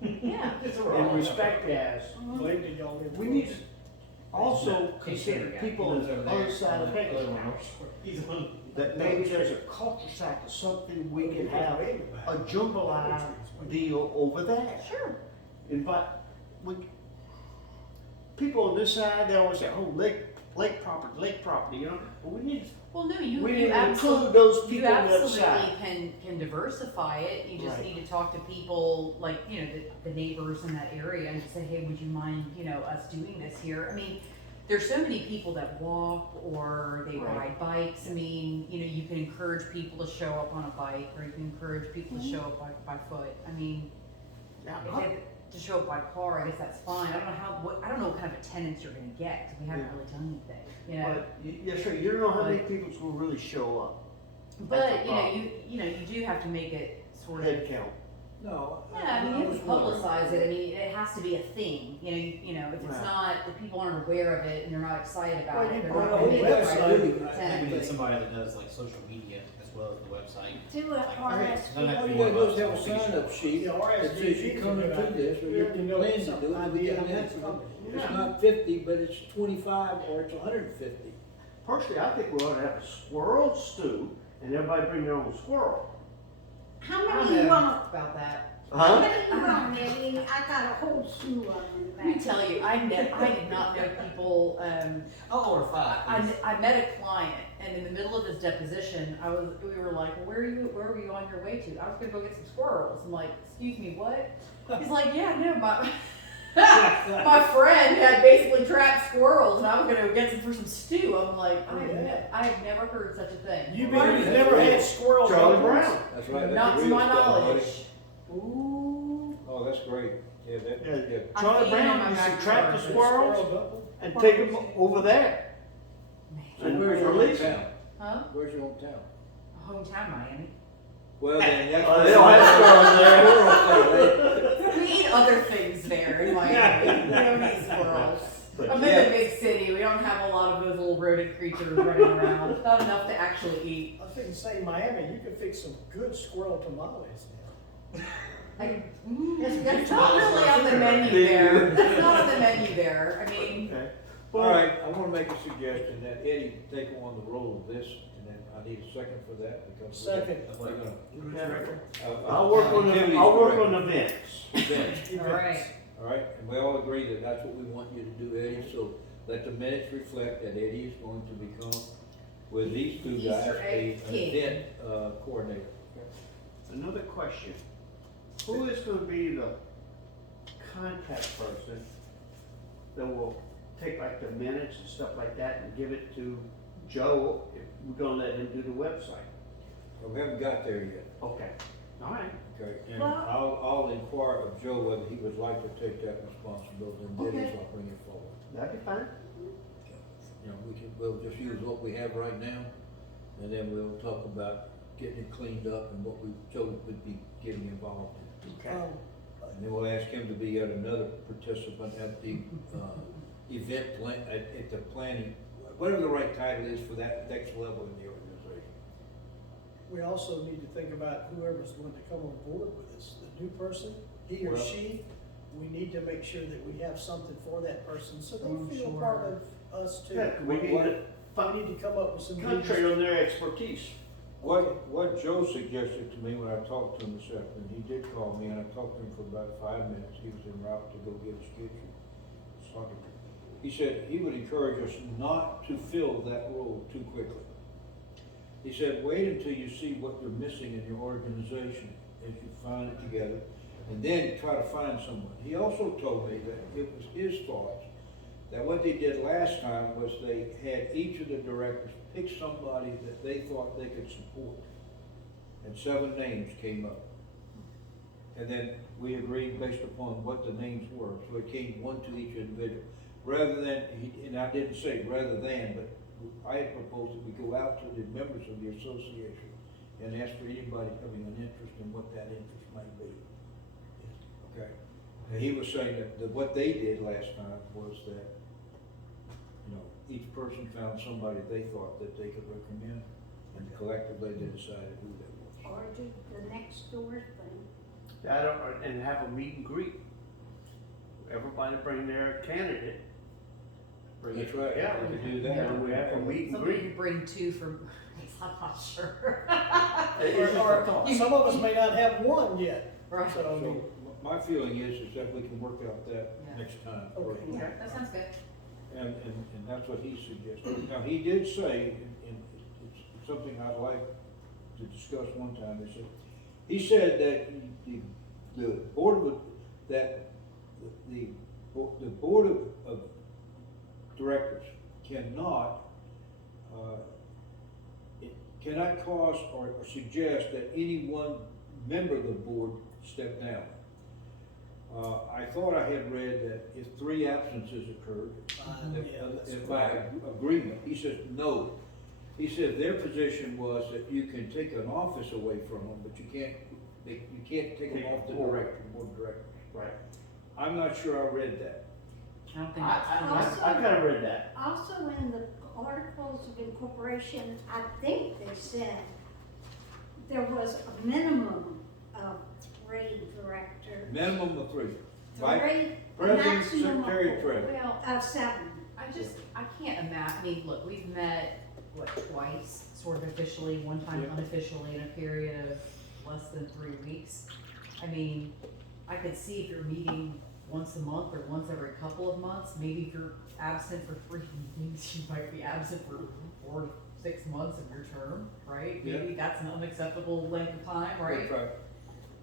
Okay. Yeah. and respect as. Blake, did y'all live We need close? to also He's consider here, people he on lives over the there, other side of on the other Pecos one, House. He's on. That maybe there's a cul-de-sac or something we can have a jambalaya deal over there. Sure. Invite, people on this side, they always say, oh, lake property, you know? But we need, Well, no, we you need to absolutely. include those You people on the other absolutely side. can diversify it, you just Right. need to talk to people, like, you know, the neighbors in that area and say, hey, would you mind, you know, us doing this here? I mean, there's so many people that walk or they Right. ride bikes, I mean, you know, you can encourage people to show up on a bike, or you can encourage people to show up by foot, I mean, Now, if I- they- to show up by car, I guess that's fine. I don't know I don't know what kind of attendance you're gonna get, cause we haven't Yeah. really done anything, you know? But, yes, sir, you don't know how many people will really show up. But, That's the you know, problem. you do have to make it sort of. Head count. No. Yeah, I mean, you was have to wondering. publicize it, I mean, it has to be a thing, you know, if it's Right. not, if people aren't aware of it and they're not excited about Well, it, you they're put not it gonna on be the the website. right I Maybe attendance. get somebody that does like social media as well as the website. Do a Like, RSVP. doesn't have All to you be gotta do is have a one of sign-up those. sheet Yeah, that says RSVP you're coming is a to good this, or idea. you're You know, planning to some do it, we idea got of an what's answer. coming. It's Yeah. not 50, but it's 25, or it's 150. Personally, I think we ought to have a squirrel stew, and everybody bring their own squirrel. How I don't many you know want? about that. How many you want, Eddie? I got a whole slew of them in the Let me back. tell you, I did not know people, I'll order 5. please. I met a client, and in the middle of his deposition, we were like, where were you on your way to? I was gonna go get some squirrels. I'm like, excuse me, what? He's like, yeah, no, my friend had basically trapped squirrels, and I was gonna go get some for some stew. I'm like, I have never heard such a thing. You've never had squirrels? Charlie on Brown. That's right, Not that's to the my real stuff, buddy. knowledge. Ooh. Oh, that's great. Yeah, that, Yeah. yeah. I Charlie feed them on Brown my used to back trap the garden. squirrels and take them over there. So And where's your release hometown? Huh? Where's your hometown? Hometown Miami. Well, then, that's. Oh, they don't have squirrels there. We eat other things there in Miami. We don't eat squirrels. I'm in a big city. We don't have a lot of those little rodent creatures running around. Not enough to actually eat. I was thinking, say Miami, you could fix some good squirrel tamales now. That's not really on the menu there. That's not on the menu there. I mean, Okay. All right, I wanna make a suggestion that Eddie take on the role of this, and then I need a second for that, because. Second. We're gonna. I'll work on events. Events. all right. All right, and we all agree that that's what we want you to do, Eddie, so let the minutes reflect that Eddie is going to become, with these two guys, Easter egg an kid. event, coordinator. Another question. Who is gonna be the contact person that will take like the minutes and stuff like that and give it to Joe if we're gonna let him do the website? Well, we haven't got there yet, Okay, all right. okay? And Well- I'll inquire of Joe whether he would like to take that responsibility, and then Okay. I'll bring it forward. That'd be fine. You know, we'll just use what we have right now, and then we'll talk about getting it cleaned up and what Joe would be getting involved in. Okay. And then we'll ask him to be yet another participant at the, event at the planning, whatever the right title is for that next level in the organization. We also need to think about whoever's going to come on board with us, the new person, he or Well- she. We need to make sure that we have something for that person, so Oh, they feel sure. part of us too. Yeah, we need to We need to come up with some. concentrate on their expertise. What Joe suggested to me when I talked to him this afternoon, he did call me, and I talked to him for about 5 minutes, he was en route to go get his kids from soccer. He said he would encourage us not to fill that role too quickly. He said, wait until you see what you're missing in your organization as you find it together, and then try to find someone. He also told me that it was his thoughts that what they did last time was they had each of the directors pick somebody that they thought they could support. And 7 names came up. And then we agreed based upon what the names were, so it came one to each individual. Rather than, and I didn't say rather than, but I had proposed that we go out to the members of the association and ask for anybody having an interest in what that interest might be. Okay? And he was saying that what they did last time was that, you know, each person found somebody they thought that they could recommend, and collectively they decided who that was. Or do the next door thing. And have a meet and greet. Everybody bring their candidate. Bring That's it right, together. we could do that. And we have a meet and Somebody greet. could bring 2 from, I'm not sure. Or some of us may not have one yet, Right. so I mean, So my feeling is that we can work out that Yeah. next time. Okay. Yeah, that sounds good. And that's what he suggested. Now, he did say, and it's something I'd like to discuss one time, he said that the board would, that the board of directors cannot, it cannot cause or suggest that any one member of the board step down. I thought I had read that if 3 absences occurred, Yeah, that's by correct. agreement, he says, no. He said their position was that you can take an office away from them, but you can't take them off the director, board of directors. Right. I'm not sure I read that. I don't think that's. I kinda read that. Also in the Articles of Incorporation, I think they said there was a minimum of 3 directors. Minimum of 3. Right? 3, a President, maximum of Secretary, 4. Treasurer. Well, Of 7. I can't imagine, I mean, look, we've met, what, twice, sort of officially, one time Yep. unofficially in a period of less than 3 weeks. I mean, I could see if you're meeting once a month or once every couple of months, maybe if you're absent for 3 meetings, you might be absent for 4 to 6 months of your term, right? Yeah. Maybe that's an unacceptable length of time, right? That's right.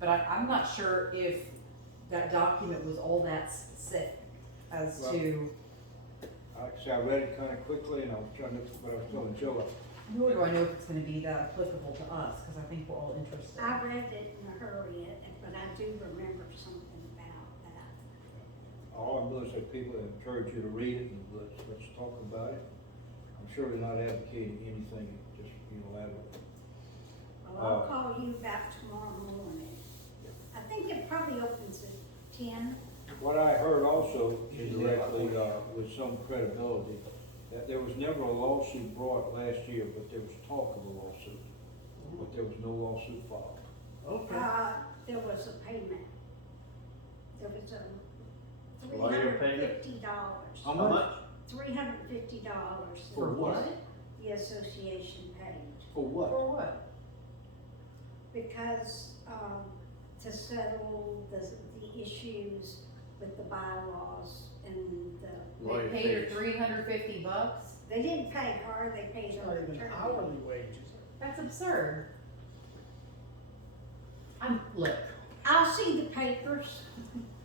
But I'm not sure if that document was all that specific as Well, to, Like I said, I read it kind of quickly, and I was trying to, what I was telling Joe, nor do I know if it's gonna be that applicable to us, cause I think we're all interested. I read it in a hurry, but I do remember something about that. all I'm doing is say people encourage you to read it, and let's talk about it. I'm surely not advocating anything just unilaterally. Well, I'll call you back tomorrow morning. I think it probably opens at 10. What I heard also indirectly, with some credibility, that there was never a lawsuit brought last year, but there was talk of a lawsuit, but there was no lawsuit filed. Okay. There was a payment. There was a Lawyer payment? $350. How How much? much? $350. For what? The association paid, For what? For what? because, to settle the issues with the bylaws and the, Lawyer They paid her fees. $350? they didn't pay her, they paid It's her not even attorney. hourly wages. That's absurd. Look, I'll see the papers,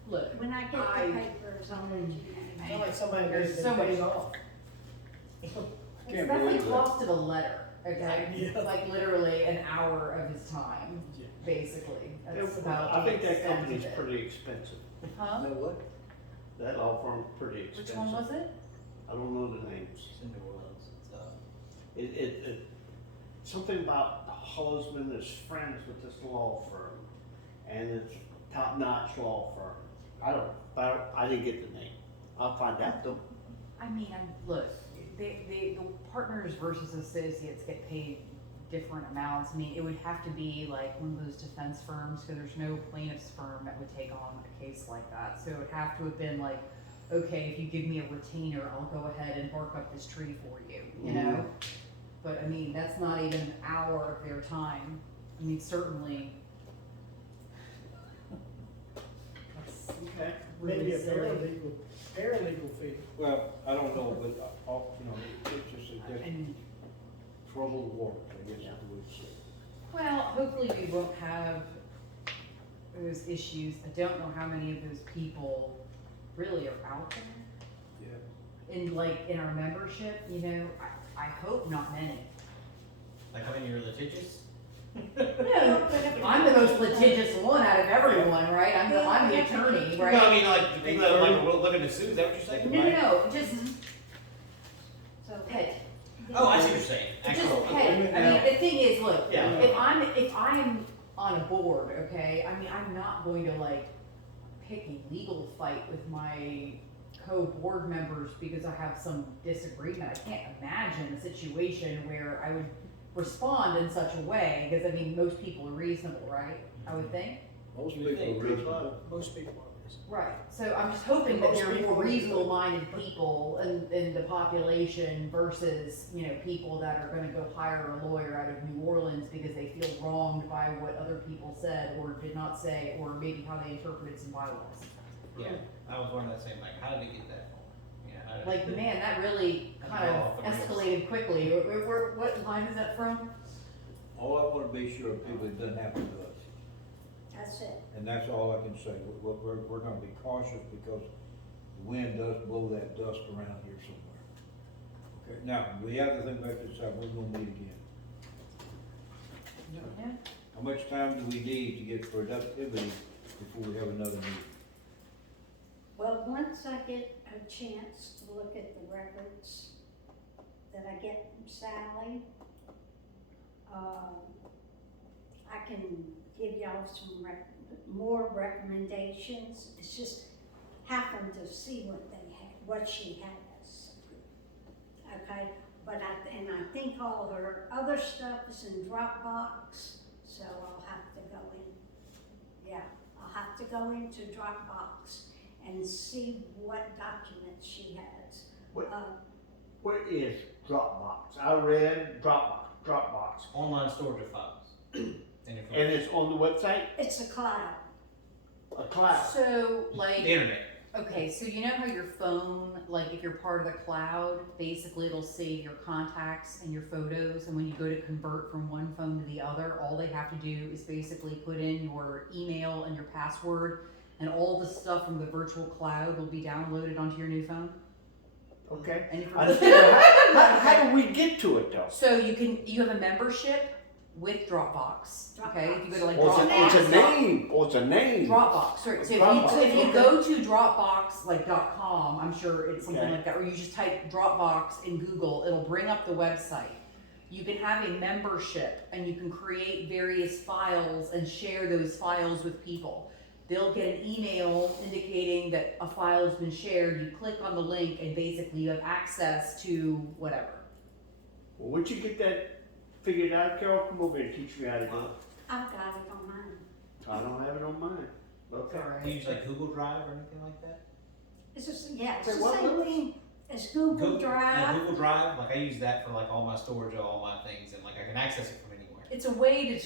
look, when I get the papers, I'll let you know. It's not like somebody There's has so been paid much- off. it's Can't definitely believe that. costed a letter, okay? Yeah. Like literally an hour of his time, Yeah. basically. That's about I think the that extent company's of it. pretty expensive. Huh? Know what? That law firm's pretty Which expensive. one was it? I don't know the names. It's in New Orleans, It, something about the husband is friends with this law firm, and it's top-notch law firm. I didn't get the name. I'll find out though. I mean, look, the partners versus associates get paid different amounts. I mean, it would have to be like one of those defense firms, because there's no plaintiff's firm that would take on a case like that. So it would have to have been like, okay, if you give me a retainer, I'll go ahead and bark up this tree for you, you know? But I mean, that's not even an hour of their time. I mean, certainly. That's Okay. really Maybe a silly. paralegal fee. Well, I don't know, but, it's just a different And troubled waters, I guess is the way to say it. well, hopefully we won't have those issues. I don't know how many of those people really are out there in our membership, you know, I hope not many. Like, I mean, you're litigious? No, I'm the most litigious one out of everyone, right? I'm the attorney, right? No, I mean, like, the people that like, will look at the suit, is that what you're saying? No, just So, pay. Oh, I see what you're saying. Just Actual, pay. I mean, the thing is, look, Yeah. if I'm on a board, okay, I mean, I'm not going to like pick a legal fight with my co-board members because I have some disagreement. I can't imagine a situation where I would respond in such a way, because I mean, most people are reasonable, right? I would think. Most You people think, are Chris, reasonable. Most people are. Right, so I'm just hoping that Most there are people more are reasonable-minded people in the population versus, you know, people that are gonna go hire a lawyer out of New Orleans because they feel wronged by what other people said or did not say, or maybe how they interpreted some bylaws. yeah, I was wondering that same, like, how did it get that far? Yeah, how did Like, it- man, that really kind Go of off the rails. escalated quickly. What line is that from? All I wanna be sure of people, it doesn't happen to us. that's it. And that's all I can say. We're gonna be cautious because the wind does blow that dust around here somewhere. Okay, now, we have to think back to this, we're gonna meet again. Yeah. How much time do we need to get productivity before we have another meeting? Well, once I get a chance to look at the records that I get from Sally, I can give y'all some more recommendations. It's just happened to see what she has. Okay, but I think all her other stuff is in Dropbox, so I'll have to go in. Yeah, I'll have to go into Dropbox and see what documents she has. What? Where is Dropbox? I read Dropbox. Online storage of files. And And information. it's on the website? It's a cloud. A cloud. So like. The internet. Okay, so you know how your phone, like if you're part of the cloud, basically it'll save your contacts and your photos, and when you go to convert from one phone to the other, all they have to do is basically put in your email and your password, and all the stuff from the virtual cloud will be downloaded onto your new phone. Okay. And if I you're- understand. How do we get to it though? So you have a membership with Dropbox, okay? If you go to like Or it's a Dropbox. name. Or it's a name. Dropbox, right? So Dropbox, if you okay. go to Dropbox like .com, I'm sure it's something Okay. like that, or you just type Dropbox in Google, it'll bring up the website. You can have a membership and you can create various files and share those files with people. They'll get an email indicating that a file has been shared. You click on the link and basically you have access to whatever. Well, once you get that figured out, Carol, come over and teach me how to do it. I've got it on mine. I don't have it on mine. Okay. Do you use like Google Drive or anything like that? It's just, yeah, it's Say the what, same Louis? thing as Google Yeah, Drive. Google Drive. Like I use that for like all my storage of all my things, and like I can access it from anywhere. It's a way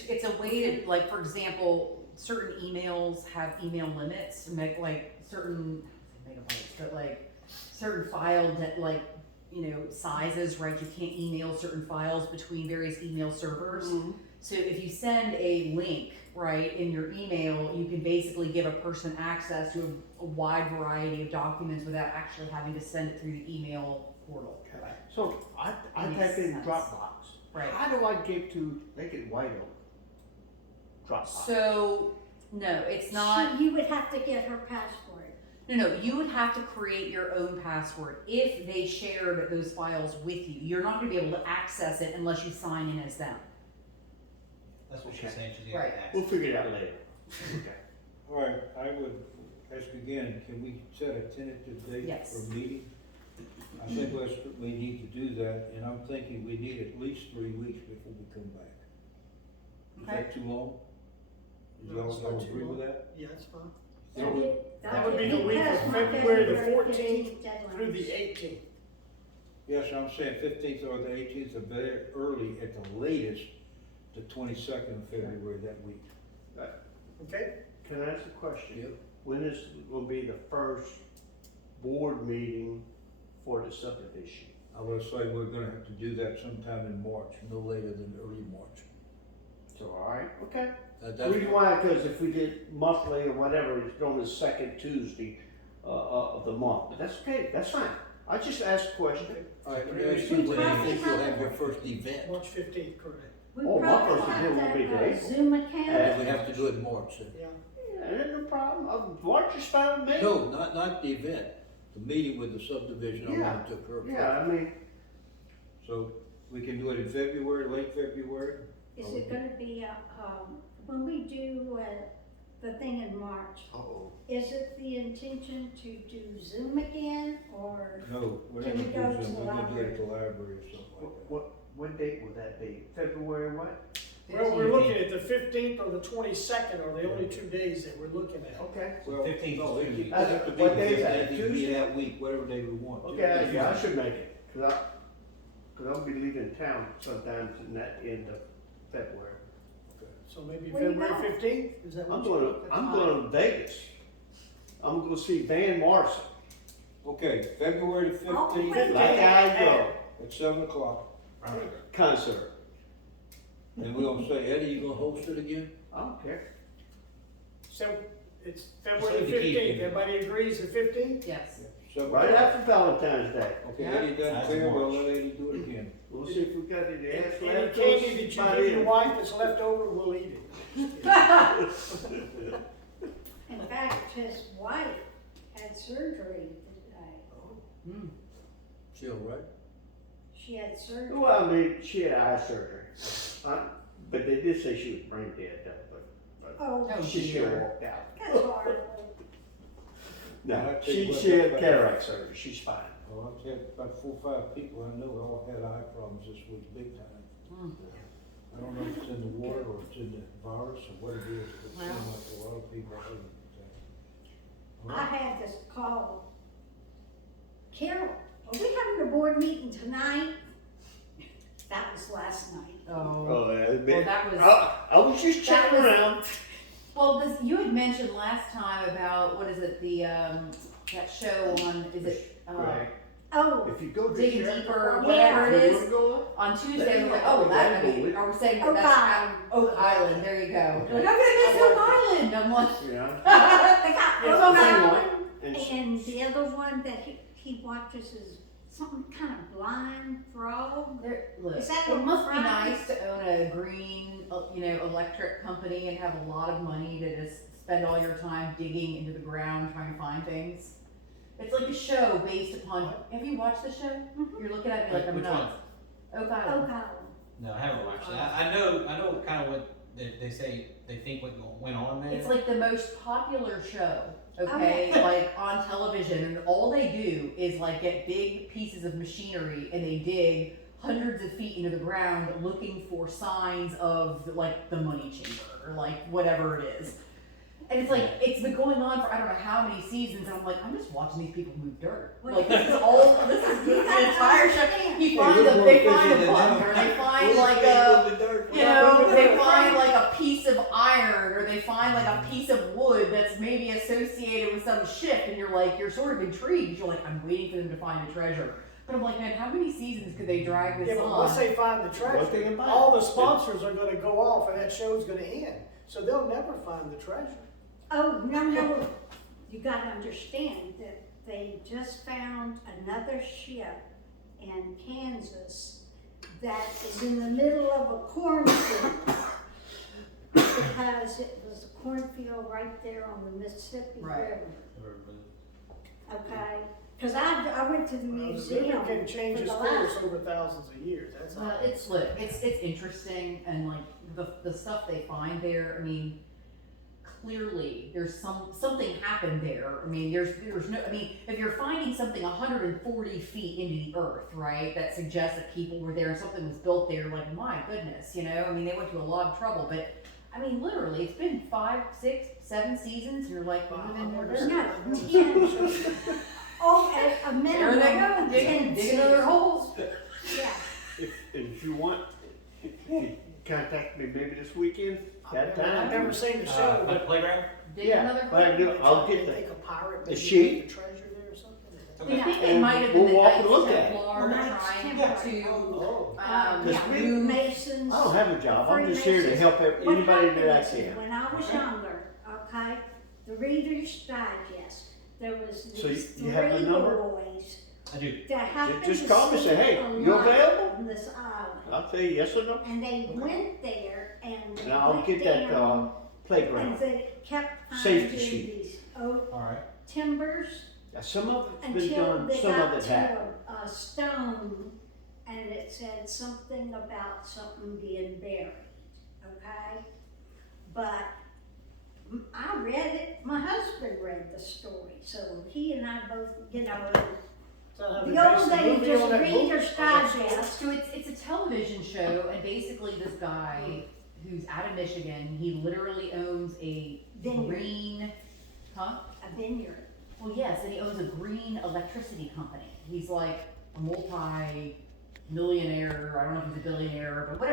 to, like, for example, certain emails have email limits, make like certain, megabytes, but like certain file that like, you know, sizes, right? You can't email certain files between various email servers. So if you send a link, right, in your email, you can basically give a person access to a wide variety of documents without actually having to send it through the email portal. So I Makes type in sense. Dropbox. Right. How do I get to make it white oak? Dropbox. So, no, it's not. You would have to get her password. No, you would have to create your own password if they shared those files with you. You're not going to be able to access it unless you sign in as them. That's what Okay. she's saying. She's Right. We'll figure it out later. Okay. All right, I would ask again, can we set a tentative date Yes. for a meeting? I think we need to do that, and I'm thinking we need at least 3 weeks before we come back. Is Okay. that too long? Do No, it's y'all not too agree with long. that? Yeah, that's fine. Yeah, we- That would be the week of Because my February the February 14th 15th deadline. Through the 18th. Yes, I'm saying 15th or the 18th, or very early at the latest, the 22nd of February that week. Okay? Can I ask a question? Yep. When is going to be the first board meeting for the subdivision? I would say we're gonna have to do that sometime in March, no later than early March. So, all right, okay. That's The reason why, because if we did monthly or whatever, it's on the second Tuesday of the month. But that's okay, that's fine. I just asked a question. All right, let me ask you, when do you think you'll have your first event? March 15th, correct. We Oh, my probably first have event to will be have the a April. Zoom account. Yeah, we have to do it in March then. Yeah. Yeah, there's no problem. March is fine with me. No, not the event, the meeting with the subdivision, I want to occur Yeah, first. I mean, So, we can do it in February, late February? Is it gonna be, when we do, the thing in March, is it the intention to do Zoom again, or? No, we're not Can we gonna go do to Zoom, the we're gonna do it at the library? library or something like that. what date would that be? February what? Well, we're looking at the 15th or the 22nd are the only 2 days that we're looking at. Okay. Well, 15th no, is it Tuesday. have to be What the day is that? 15th, it can be Tuesday? that week, whatever day we want. Okay, yeah, I should make it, cause I'll be leaving town sometimes in that end of February. So maybe Where you February going? 15th, is that what I'm you're going to Vegas. I'm gonna see Van Morrison. Okay, February the Oh, 15th wait. Like I go, at 7 o'clock. Right. concert. And we're gonna say, Eddie, you gonna host it again? I don't care. So it's Just February leave the the key 15th, here. everybody agrees the 15th? Yes. 7 Right o'clock. after Valentine's Day. Okay, Yeah. Eddie doesn't That's care, we'll March. let Eddie do it again. We'll see if we got any ass Any left. candy that you give your wife that's left over, we'll eat it. In fact, his wife had surgery today. Mm. She all right? She had surgery. Well, I mean, she had eye surgery, but they did say she was brain dead though, Oh, Oh, she dear. still walked out. that's horrible. No, I'll tell you what, she had that's cataract surgery, she's fine. Oh, I've had about 4 or 5 people I know all had eye problems this week, big time. Mm. I don't know if it's in the water or it's in the virus or what it is, but it Well. seems like a lot of people have it. I had to call Carol, are we having a board meeting tonight? That was last night. Oh, Oh, well, that was, I was just that checking was- around. well, this, you had mentioned last time about, what is it, the, that show on, is it, Greg, Oh, if you go to Digging Sheriff Deeper, Department, whatever it you is. wanna go on Tuesday, we're like, oh, well, that, I mean, are we saying that Oak that's Island. Oak Island, there you go. Okay. Like, I'm gonna miss Oak Island, I'm like, there? Yeah. they got Yeah, Oak something Island, like- and she- and the other one that he watches is something kind of blind frog. there, look, Is that it on must be Friday? nice to own a green, electric company and have a lot of money to just spend all your time digging into the ground trying to find things. It's like a show based upon, have you watched the show? Mhm. You're looking at me like I'm Which one? nuts. Oak Island. Oak Island. No, I haven't watched it. I know kind of what they say, they think what went on there. It's like the most popular show, okay, like on television, and all they do is like get big pieces of machinery and they dig hundreds of feet into the ground looking for signs of like the money chamber or like whatever it is. And it's like, it's been going on for I don't know how many seasons, and I'm like, I'm just watching these people move dirt. Like, this is all, this is the entire show. He finds they find a button, or they find like a, you know, they find like a piece of iron, or they find like a piece of wood that's maybe associated with some ship, and you're sort of intrigued. You're like, I'm waiting for them to find a treasure. But I'm like, man, how many seasons could they drag this Yeah, but once on? they find the What they treasure, can buy. all the sponsors are gonna go off and that show's gonna end. So they'll never find the treasure. Oh, no, you gotta understand that they just found another ship in Kansas that is in the middle of a cornfield. Because it was a cornfield right there on the Mississippi Right. River, okay? Cause I went to the They've museum been changing for the course last, over thousands of years, that's Well, all. it's interesting, and like the stuff they find there. I mean, clearly there's something happened there. I mean, there's no. I mean, if you're finding something 140 feet into the earth, right, that suggests that people were there and something was built there. Like, my goodness, you know. I mean, they went to a lot of trouble, but I mean, literally, it's been 5, 6, 7 seasons, and you're like, Wow, moving more I've dirt. never no, seen 10, oh, at a minimum. There they go, 10 digging other seasons. holes. Yeah, If you want, you contact me maybe this weekend, that I've time. never seen the show, Like but playground? Digging Yeah, another but I hole. do- I'll get they the- think a pirate the maybe sheet. put the treasure there or something. I think it And might have been we'll the walk and Knights look at it. Templar Knights trying Templar. to Oh, Because we- move. Masons. I don't have a job, I'm just here to help What anybody that I happened is, can. when I was younger, okay, the Reader's Digest, there was So these you have the three number? boys I do. that happened Just to call me and say, see hey, a you light available? on this island. I'll tell you yes or no, And they went there and they and I'll went get that, down, and playground. they kept Safety finding sheet. these oak Alright. timbers Now, some of it's been until done, they some got of it to happened. a stone and it said something about something being buried, okay? But I read it, my husband read the story, so he and I both, you know, so how the they old based the days, movie just on that book? Reader's On that story? Digest. So it's a television show, and basically this guy who's out of Michigan, he literally owns a Vineyard. green, huh? A vineyard. Well, yes, and he owns a green electricity company. He's like a multi-millionaire, I don't know if he's a billionaire, but whatever.